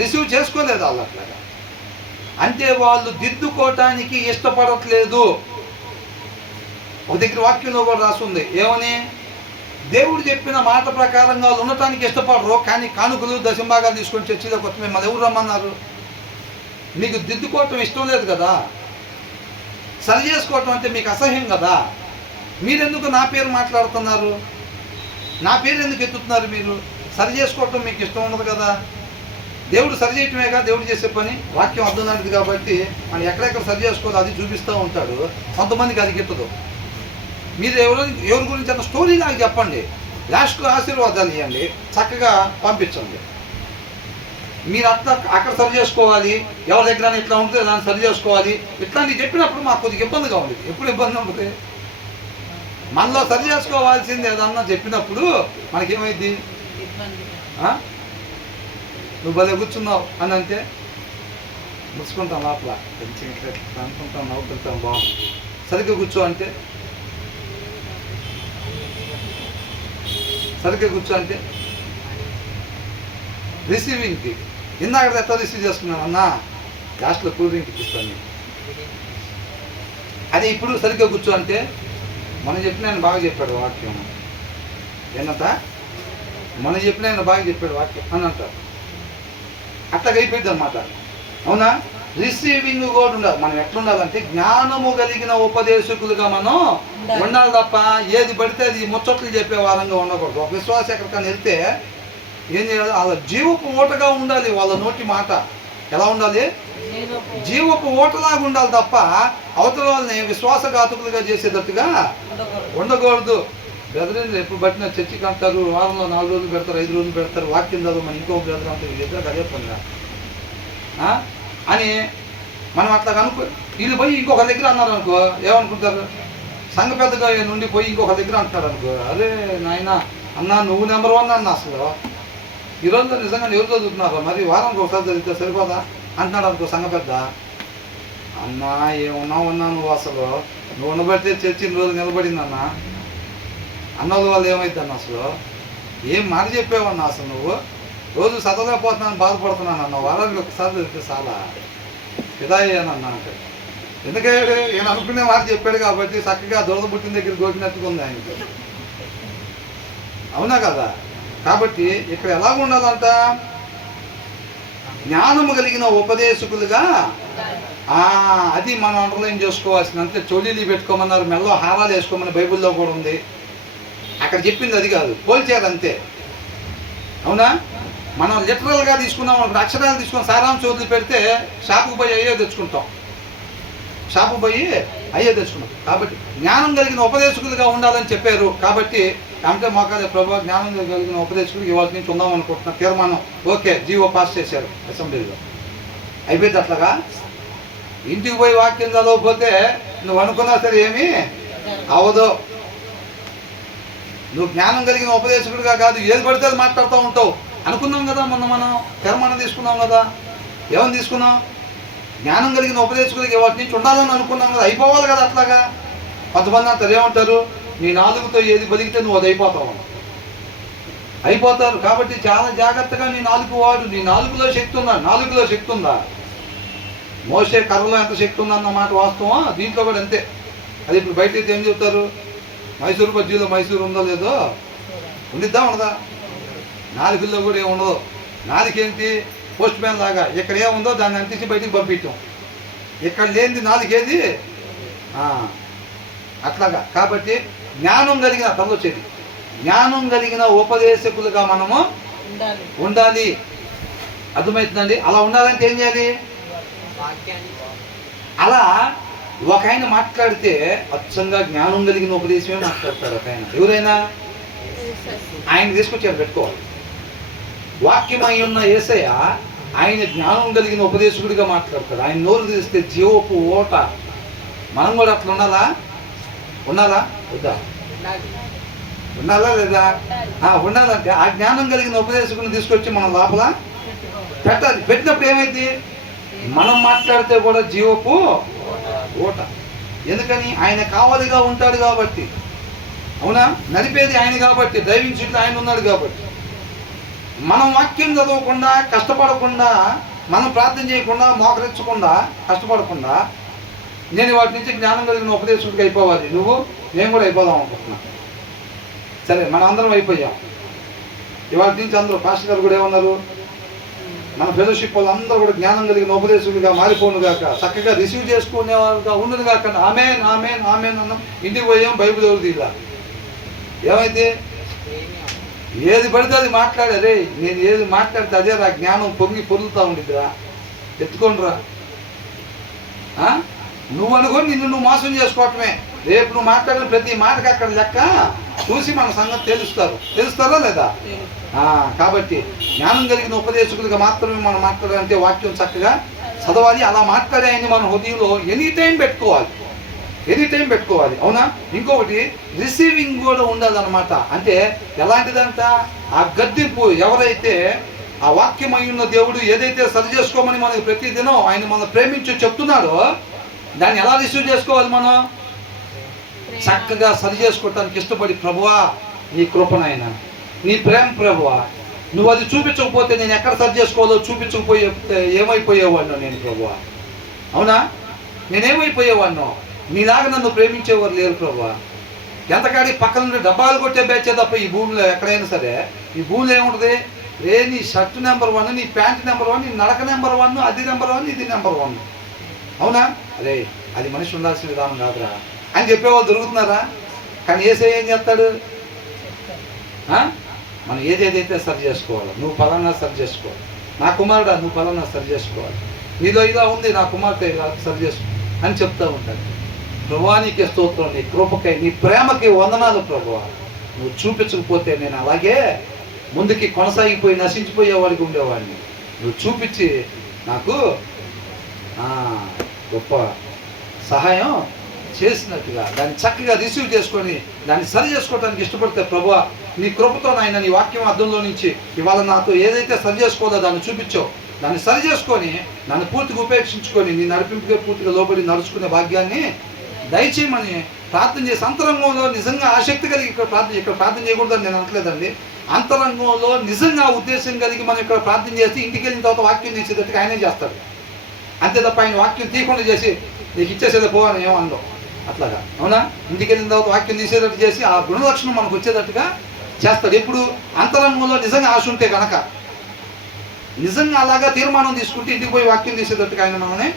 రిసీవ్ చేసుకోలేదు వాళ్ళు అట్లాగా. అంటే వాళ్ళు దిద్దుకోవటానికి ఇష్టపడట్లేదు. ఒక దగ్గర వాక్యంలో కూడా రాస్తుంది ఏమని, దేవుడు చెప్పిన మాట ప్రకారంగా వాళ్ళు ఉండటానికి ఇష్టపడరు, కానీ కానుకలు దశంభాగాలు తీసుకొని చర్చిలోకి వస్తే మిమ్మల్ని ఎవరు రమ్మన్నారు? మీకు దిద్దుకోవటం ఇష్టం లేదు కదా, సరి చేసుకోవటం అంటే మీకు అసహ్యం కదా, మీరెందుకు నా పేరు మాట్లాడుతున్నారు, నా పేరు ఎందుకు ఎత్తుతున్నారు? మీరు సరి చేసుకోవటం మీకు ఇష్టం ఉండదు కదా. దేవుడు సరి చేయటమేగా దేవుడు చేసే పని. వాక్యం అర్థం లాంటిది కాబట్టి మనం ఎక్కడెక్కడ సరి చేసుకోవాలో అది చూపిస్తూ ఉంటాడు. కొంతమందికి అది గిట్టదు. మీరు ఎవరి గురించి అన్న స్టోరీ నాకు చెప్పండి, లాస్ట్లో ఆశీర్వాదాలు ఇవ్వండి, చక్కగా పంపించండి. మీరు అక్కడ సరి చేసుకోవాలి, ఎవరి దగ్గర ఇట్లా ఉంటుంది దాన్ని సరి చేసుకోవాలి, ఇట్లాంటివి చెప్పినప్పుడు మాకు కొద్దిగా ఇబ్బందిగా ఉంది. ఎప్పుడు ఇబ్బంది ఉంటుంది? మనలో సరి చేసుకోవాల్సింది ఏదన్నా చెప్పినప్పుడు మనకేమైంది? నువ్వు భలే కూర్చున్నావు అని అంటే ముచ్చుకుంటాం లోపల, కొంచెం ఇట్లా అనుకుంటాం, నవ్వుకుంటాం, బాగుంది. సరిగ్గా కూర్చో అంటే సరిగ్గా కూర్చో అంటే రిసీవింగ్కి ఇందాక ఎట్లా రిసీవ్ చేసుకున్నాను అన్నా, లాస్ట్లో కూల్ డ్రింక్ ఇస్తాను. అదే ఇప్పుడు సరిగ్గా కూర్చో అంటే మనం చెప్పిన ఆయన బాగా చెప్పాడు వాక్యం, ఏంటంట మనం చెప్పిన ఆయన బాగా చెప్పాడు వాక్యం అని అంటారు. అట్లాగ అయిపోయింది అన్నమాట. అవునా? రిసీవింగ్ కూడా ఉండాలి. మనం ఎట్లుండాలంటే జ్ఞానము కలిగిన ఉపదేశకులుగా మనం ఉండాలి తప్ప ఏది పడితే అది ముచ్చట్లు చెప్పే వారంగా ఉండకూడదు. ఒక విశ్వాసం ఎక్కడికైనా వెళ్తే ఏం చేయాలి? వాళ్ళ జీవపు ఓటగా ఉండాలి. వాళ్ళ నోటి మాట ఎలా ఉండాలి? జీవపు ఓటలాగా ఉండాలి తప్ప అవతల వాళ్ళని విశ్వాసఘాతకులుగా చేసేటట్టుగా ఉండకూడదు. బ్రదర్ ఎప్పుడు పట్టిన చర్చికి అంటారు, వారంలో 4 రోజులు పెడతారు, 5 రోజులు పెడతారు, వాక్యం చదువు మన ఇంకో బ్రదర్ అంటారు, వీళ్ళిద్దరు అదే పనిగా అని మనం అట్లా అనుకో. వీళ్ళు పోయి ఇంకొక దగ్గర అన్నారు అనుకో, ఏమనుకుంటారు? సంఘ పెద్దగా నుండి పోయి ఇంకొక దగ్గర అంటున్నాడు అనుకో, అరే నాయన అన్నా నువ్వు నెంబర్ 1 అన్న. అసలు ఈ రోజులో నిజంగా ఎవరు చదువుతున్నారు, మరి వారానికి ఒకసారి చదివితే సరిపోదా అంటున్నాడు అనుకో సంఘ పెద్ద. అన్నా ఏమన్నా నువ్వు అసలు నువ్వు ఉండబట్టే చర్చి రోజు నిలబడింది అన్న అన్నది వాళ్ళు ఏమైందన్న, అసలు ఏం మాట చెప్పేవన్నా, అసలు నువ్వు రోజు చదవలేకపోతున్నాను బాధపడుతున్నాను అన్న, వారానికి ఒకసారి చదివితే చాలా ఫిదా అయ్యానన్నా అంటే. ఎందుకంటే నేను అనుకునే మాట చెప్పాడు కాబట్టి చక్కగా దురద పుట్టిన దగ్గర గోకినట్టుగా ఉంది ఆయనకి, అవునా కదా? కాబట్టి ఇక్కడ ఎలా ఉండాలంట? జ్ఞానము కలిగిన ఉపదేశకులుగా. అది మనం అండర్లైన్ చేసుకోవాల్సింది. అంతే చోళీలు పెట్టుకోమన్నారు, మెల్లో హారాలు వేసుకోమని బైబిల్లో కూడా ఉంది. అక్కడ చెప్పింది అది కాదు, పోల్చారు అంతే, అవునా? మనం లిటరల్గా తీసుకున్నాం, అక్షరాలు తీసుకుని సారాంశం వదిలి పెడితే షాపుకు పోయి అయ్యే తెచ్చుకుంటాం, కాబట్టి జ్ఞానం కలిగిన ఉపదేశకులుగా ఉండాలని చెప్పారు. కాబట్టి అంటే మాకు ప్రభు జ్ఞానం కలిగిన ఉపదేశకులు ఇవాళ నుంచి ఉందాం అనుకుంటున్నా తీర్మానం. ఓకే, జీవో పాస్ చేశారు అసెంబ్లీలో, అయిపోయింది. అట్లాగా ఇంటికి పోయి వాక్యం చదవకపోతే నువ్వు అనుకున్నా సరే ఏమీ అవదు. నువ్వు జ్ఞానం కలిగిన ఉపదేశకుడిగా కాదు, ఏది పడితే అది మాట్లాడుతూ ఉంటావు. అనుకున్నాం కదా మొన్న మనం తీర్మానం తీసుకున్నాం కదా, ఏమని తీసుకున్నాం? జ్ఞానం కలిగిన ఉపదేశకులకి వాటి నుంచి ఉండాలని అనుకున్నాం కదా, అయిపోవాలి కదా. అట్లాగా కొంతమంది అంటారు, ఏమంటారు? నీ నాలుగుతో ఏది బలిగితే నువ్వు అది అయిపోతారు. కాబట్టి చాలా జాగ్రత్తగా నీ నాలుగు వాడు. నీ నాలుగులో శక్తి ఉందా? మోసే కర్రలో ఎంత శక్తి ఉందన్న మాట వాస్తవం, దీంట్లో కూడా అంతే. అది ఇప్పుడు బయట అయితే ఏం చెప్తారు? మైసూరు బజ్జీలో మైసూరు ఉందో లేదో, ఉండిద్దా ఉండదా? నాలుగుల్లో కూడా ఏమి ఉండదు. నాలుగేంటి? పోస్ట్ మ్యాన్ లాగా ఇక్కడ ఏముందో దాన్ని అంటించి బయటికి పంపించాం. ఇక్కడ లేనిది నాలుగేది అట్లాగా. కాబట్టి జ్ఞానం కలిగిన తనొచ్చేది జ్ఞానం కలిగిన ఉపదేశకులుగా మనము ఉండాలి. అర్థమవుతుందండి? అలా ఉండాలంటే ఏం చేయాలి? అలా ఒక ఆయన మాట్లాడితే అచ్చంగా జ్ఞానం కలిగిన ఉపదేశమే మాట్లాడతారు. ఒక ఆయన ఎవరైనా ఆయన తీసుకొచ్చారు పెట్టుకోవాలి. వాక్యమై ఉన్న యేసయ్య ఆయన జ్ఞానం కలిగిన ఉపదేశకుడిగా మాట్లాడతాడు. ఆయన నోరు తెరిస్తే జీవపు ఓట. మనం కూడా అట్లా ఉండాలా వద్దా? ఉండాలా లేదా? ఉండాలంటే ఆ జ్ఞానం కలిగిన ఉపదేశకుడిని తీసుకొచ్చి మనం లోపల పెట్టాలి. పెట్టినప్పుడు ఏమైంది? మనం మాట్లాడితే కూడా జీవపు ఓట. ఎందుకని? ఆయన కావాలిగా ఉంటాడు కాబట్టి, అవునా? నడిపేది ఆయన కాబట్టి, డ్రైవింగ్ సీట్లో ఆయన ఉన్నాడు కాబట్టి. మనం వాక్యం చదవకుండా, కష్టపడకుండా, మనం ప్రార్థన చేయకుండా, మోకరించకుండా, కష్టపడకుండా నేను వాటి నుంచి జ్ఞానం కలిగిన ఉపదేశకుడికి అయిపోవాలి. నేను కూడా అయిపోదాం అనుకుంటున్నా. సరే, మనం అందరం అయిపోయాం. ఇవాటి నుంచి అందరూ పాస్టర్ గారు కూడా ఏమన్నారు? మన ఫెలోషిప్ వాళ్ళు అందరూ కూడా జ్ఞానం కలిగిన ఉపదేశకుడిగా మారిపోను గాక, చక్కగా రిసీవ్ చేసుకునేవారుగా ఉండదు కాక. ఆమేన్ ఆమేన్ ఆమేన్ అన్నాం. ఇంటికి పోయాం, బైబిల్ ఎవరు తీలా. ఏమైతే? ఏది పడితే అది మాట్లాడారే. నేను ఏది మాట్లాడితే అదే రా జ్ఞానం పొరులుతూ ఉండిద్దిరా. ఎత్తుకోండిరా. నువ్వు అనుకొని నిన్ను మోసం చేసుకోవటమే. రేపు నువ్వు మాట్లాడిన ప్రతి మాటకి అక్కడ లెక్క చూసి మన సంగతి తెలుస్తారా లేదా? కాబట్టి జ్ఞానం కలిగిన ఉపదేశకులుగా మాత్రమే మనం మాట్లాడాలంటే వాక్యం చక్కగా చదవాలి. అలా మాట్లాడే ఆయన్ని మన హృదయంలో ఎనీ టైం పెట్టుకోవాలి, అవునా? ఇంకొకటి రిసీవింగ్ కూడా ఉండాలన్నమాట. అంటే ఎలాంటిదంట? ఆ గద్దింపు. ఎవరైతే ఆ వాక్యం అయ్యున్న దేవుడు ఏదైతే సరి చేసుకోమని మనకి ప్రతిదినం ఆయన మనం ప్రేమించి చెప్తున్నాడో దాన్ని ఎలా రిసీవ్ చేసుకోవాలి? మనం చక్కగా సరి చేసుకోవటానికి ఇష్టపడి, ప్రభువా నీ కృపనైనా, నీ ప్రేమ ప్రభువా, నువ్వు అది చూపించకపోతే నేను ఎక్కడ సరి చేసుకోవాలో చూపించకపోయే ఏమైపోయేవాడినో నేను ప్రభువా, అవునా? నేనేమైపోయేవాడినో? నీలాగా నన్ను ప్రేమించేవారు లేరు ప్రభువా. ఎంతకాడి పక్కన నుండి డబ్బాలు కొట్టే బ్యాచే తప్ప ఈ భూమిలో ఎక్కడైనా సరే ఈ భూమిలో ఏముంటుంది? నీ షర్ట్ నెంబర్ 1, నీ ప్యాంట్ నెంబర్ 1, నీ నడక నెంబర్ 1, అది నెంబర్ 1, ఇది నెంబర్ 1, అవునా? అరే అది మనిషి ఉండాల్సిన విధానం కాదురా అని చెప్పేవాళ్ళు దొరుకుతున్నారా? కానీ యేసయ్య ఏం చేస్తాడు? మనం ఏదేదైతే సరి చేసుకోవాలో, నువ్వు పలానా సరి చేసుకోవాలి, నా కుమారుడా నువ్వు పలానా సరి చేసుకోవాలి, నీలో ఇలా ఉంది, నా కుమార్తె ఇలా సరి చేసు అని చెప్తూ ఉంటాడు. ప్రభువా నీకే స్తోత్రం, నీ కృపకై నీ ప్రేమకి వందనాలు ప్రభువా. నువ్వు చూపించకపోతే నేను అలాగే ముందుకి కొనసాగిపోయి నశించిపోయేవాడికి ఉండేవాడిని. నువ్వు చూపించి నాకు గొప్ప సహాయం చేసినట్టుగా దాన్ని చక్కగా రిసీవ్ చేసుకొని దాన్ని సరి చేసుకోవడానికి ఇష్టపడితే ప్రభువా నీ కృపతో నాయన నీ వాక్యం అర్థంలో నుంచి ఇవాళ నాతో ఏదైతే సరి చేసుకోవాలో దాన్ని చూపించావు, దాన్ని సరి చేసుకొని నన్ను పూర్తిగా ఉపేక్షించుకొని నీ నడిపింపుగా పూర్తిగా లోబడి నడుచుకునే భాగ్యాన్ని దయచేయమని ప్రార్థన చేసి అంతరంగంలో నిజంగా ఆసక్తి కలిగి ఇక్కడ ప్రార్థన చేయకూడదని నేను అనట్లేదండి. అంతరంగంలో నిజంగా ఉద్దేశం కలిగి మనం ఇక్కడ ప్రార్థన చేసి ఇంటికి వెళ్ళిన తర్వాత వాక్యం చేసేటట్టుగా ఆయనే చేస్తాడు. అంతే తప్ప ఆయన వాక్యం తీయకుండా చేసి నీకు ఇచ్చేసేదే పో అని ఏమనలో అట్లాగా, అవునా? ఇంటికి వెళ్ళిన తర్వాత వాక్యం తీసేటట్టు చేసి ఆ గుణలక్షణం మనకు వచ్చేటట్టుగా చేస్తాడు. ఎప్పుడు అంతరంగంలో నిజంగా ఆశ ఉంటే కనుక, నిజంగా అలాగా తీర్మానం తీసుకుంటే ఇంటికి పోయి వాక్యం తీసేటట్టుగా ఆయన మనల్ని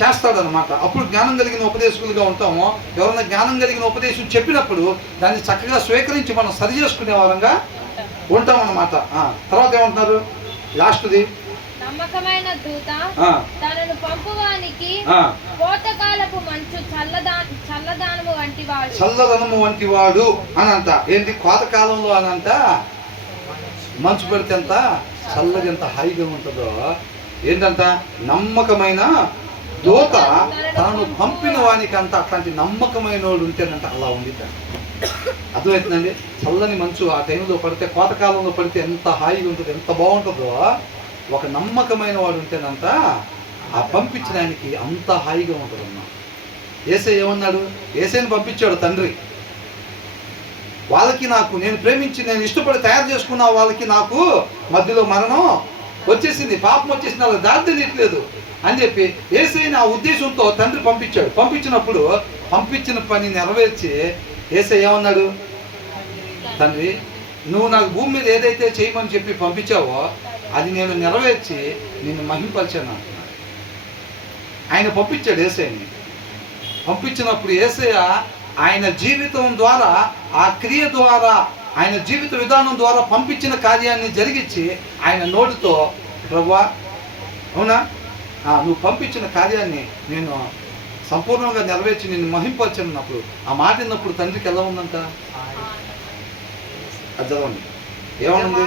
చేస్తాడనమాట. అప్పుడు జ్ఞానం కలిగిన ఉపదేశకులుగా ఉంటాము. ఎవరైనా జ్ఞానం కలిగిన ఉపదేశం చెప్పినప్పుడు దాన్ని చక్కగా స్వీకరించి మనం సరి చేసుకునే వారంగా ఉంటామన్నమాట. తర్వాత ఏమంటున్నారు లాస్ట్ది, నమ్మకమైన దూత తనను పంపువానికి కోతకాలపు మంచు చల్లదనము వంటి వాడు అనంట. ఏంటి కోతకాలంలో అనంట మంచు పెడితే ఎంత చల్లగా ఎంత హాయిగా ఉంటుందో. ఏంటంట నమ్మకమైన దూత తనను పంపిన వానికి అంత అట్లాంటి నమ్మకమైన వాడు ఉంటేనంట అలా ఉండిద్ద. అర్థమవుతుందండి? చల్లని మంచు ఆ టైంలో పడితే కోతకాలంలో పడితే ఎంత హాయిగా ఉంటుంది, ఎంత బాగుంటుందో. ఒక నమ్మకమైన వాడు ఉంటేనంట ఆ పంపించిన ఆయనకి అంత హాయిగా ఉంటుందమ్మా. యేసయ్య ఏమన్నాడు? యేసయ్యని పంపించాడు తండ్రి. వాళ్ళకి నాకు నేను ప్రేమించి నేను ఇష్టపడి తయారు చేసుకున్న వాళ్ళకి నాకు మధ్యలో మరణం వచ్చేసింది, పాపం వచ్చేసింది, వాళ్ళకి దారి తెలియట్లేదు అని చెప్పి యేసయ్యని ఆ ఉద్దేశంతో తండ్రి పంపించాడు. పంపించినప్పుడు పంపించిన పని నెరవేర్చి యేసయ్య ఏమన్నాడు? తండ్రి నువ్వు నాకు భూమి మీద ఏదైతే చేయమని చెప్పి పంపించావో అది నేను నెరవేర్చి నిన్ను మహింపరిచాను అంటున్నాడు. ఆయన పంపించాడు యేసయ్యని. పంపించినప్పుడు యేసయ్య ఆయన జీవితం ద్వారా ఆ క్రియ ద్వారా ఆయన జీవిత విధానం ద్వారా పంపించిన కార్యాన్ని జరిగించి ఆయన నోటితో ప్రభువా అవునా నువ్వు పంపించిన కార్యాన్ని నేను సంపూర్ణంగా నెరవేర్చి నిన్ను మహింపరిచినప్పుడు ఆ మాట విన్నప్పుడు తండ్రికి ఎలా ఉందంట? అది చదవండి ఏమనుంది?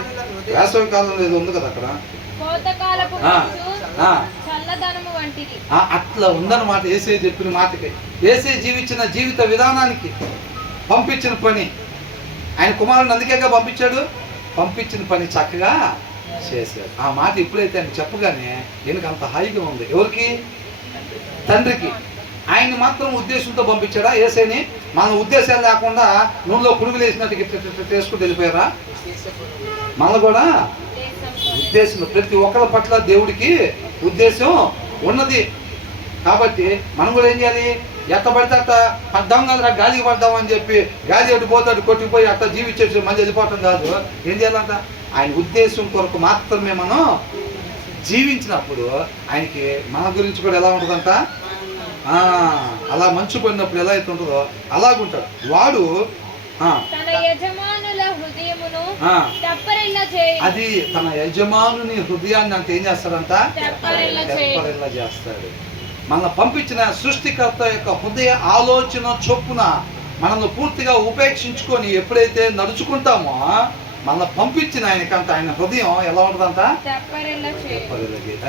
వేసవి కాలంలో ఏదో ఉంది కదా అక్కడ, అట్లా ఉందన్నమాట. యేసయ్య చెప్పిన మాటకి, యేసయ్య జీవించిన జీవిత విధానానికి పంపించిన పని ఆయన కుమారుని అందుకేగా పంపించాడు. పంపించిన పని చక్కగా చేశాడు. ఆ మాట ఎప్పుడైతే ఆయన చెప్పగానే ఈయనకు అంత హాయిగా ఉంది. ఎవరికి? తండ్రికి. ఆయన్ని మాత్రం ఉద్దేశంతో పంపించాడా యేసయ్యని? మన ఉద్దేశాలు లేకుండా నూనెలో పురుగులు వేసినట్టు చేసుకుంటూ వెళ్ళిపోయారా? మన కూడా ఉద్దేశం, ప్రతి ఒక్కరి పట్ల దేవుడికి ఉద్దేశం ఉన్నది. కాబట్టి మనం కూడా ఏం చేయాలి? ఎట్ట పడితే అట్ట పడ్డాం కదా, గాలికి పడ్డాం అని చెప్పి గాలి ఎటు పోతాడు కొట్టిపోయి అట్ట జీవించేసి మళ్ళీ వెళ్ళిపోవటం కాదు. ఏం చేయాలంట? ఆయన ఉద్దేశం కొరకు మాత్రమే మనం జీవించినప్పుడు ఆయనకి మన గురించి కూడా ఎలా ఉంటుందంట? అలా మంచు పడినప్పుడు ఎలా అయితే ఉంటుందో అలాగుంటాడు వాడు. అది తన యజమానుని హృదయాన్ని అంటే ఏం చేస్తాడంట? తెప్పరిల్లా చేస్తాడు. మన పంపించిన సృష్టికర్త యొక్క హృదయ ఆలోచన చొప్పున మనల్ని పూర్తిగా ఉపేక్షించుకొని ఎప్పుడైతే నడుచుకుంటామో మన పంపించిన ఆయనకంట ఆయన హృదయం ఎలా ఉంటుందంట?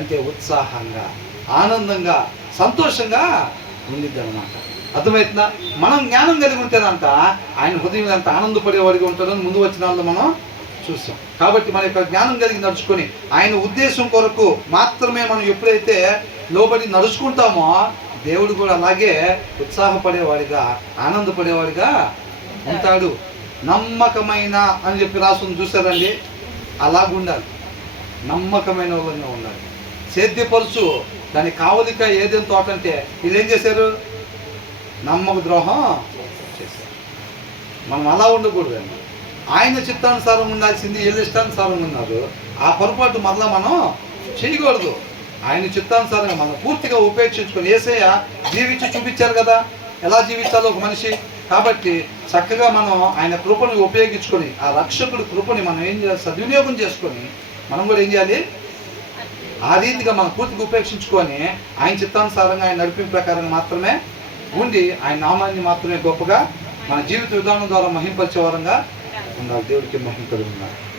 అంటే ఉత్సాహంగా ఆనందంగా సంతోషంగా ఉండిద్ది అనమాట. అర్థమవుతుందా? మనం జ్ఞానం కలిగి ఉంటేనంట ఆయన హృదయం ఎంత ఆనందపడేవాడిగా ఉంటాడని ముందు వచ్చిన వాళ్ళు మనం చూసాం. కాబట్టి మన యొక్క జ్ఞానం కలిగి నడుచుకొని ఆయన ఉద్దేశం కొరకు మాత్రమే మనం ఎప్పుడైతే లోబడి నడుచుకుంటామో దేవుడు కూడా అలాగే ఉత్సాహపడేవాడిగా ఆనందపడేవాడిగా ఉంటాడు. నమ్మకమైన అని చెప్పి రాసుని చూసారండి, అలాగుండాలి. నమ్మకమైన వాళ్ళగా ఉండాలి. సేద్యపరుచు దాని కావలిక ఏదేం తోట అంటే వీళ్ళు ఏం చేశారు? నమ్మక ద్రోహం చేశారు. మనం అలా ఉండకూడదండి. ఆయన చిత్తానుసారం ఉండాల్సింది వీళ్ళ ఇష్టానుసారం ఉన్నారు. ఆ పొరపాటు మరలా మనం చేయకూడదు. ఆయన చిత్తానుసారంగా మనం పూర్తిగా ఉపేక్షించుకొని యేసయ్య జీవించి చూపించారు కదా ఎలా జీవించాలో ఒక మనిషి. కాబట్టి చక్కగా మనం ఆయన కృపను ఉపయోగించుకొని ఆ రక్షకుడి కృపని మనం ఏం చేయాలి? సద్వినియోగం చేసుకొని మనం కూడా ఏం చేయాలి? ఆ రీతిగా మనం పూర్తిగా ఉపేక్షించుకొని ఆయన చిత్తానుసారంగా ఆయన నడిపింపు ప్రకారంగా మాత్రమే ఉండి ఆయన నామాన్ని మాత్రమే గొప్పగా మన జీవిత విధానం ద్వారా మహింపరిచే వారంగా ఉండాలి. దేవుడికి మహిమ కలుగుతుంది.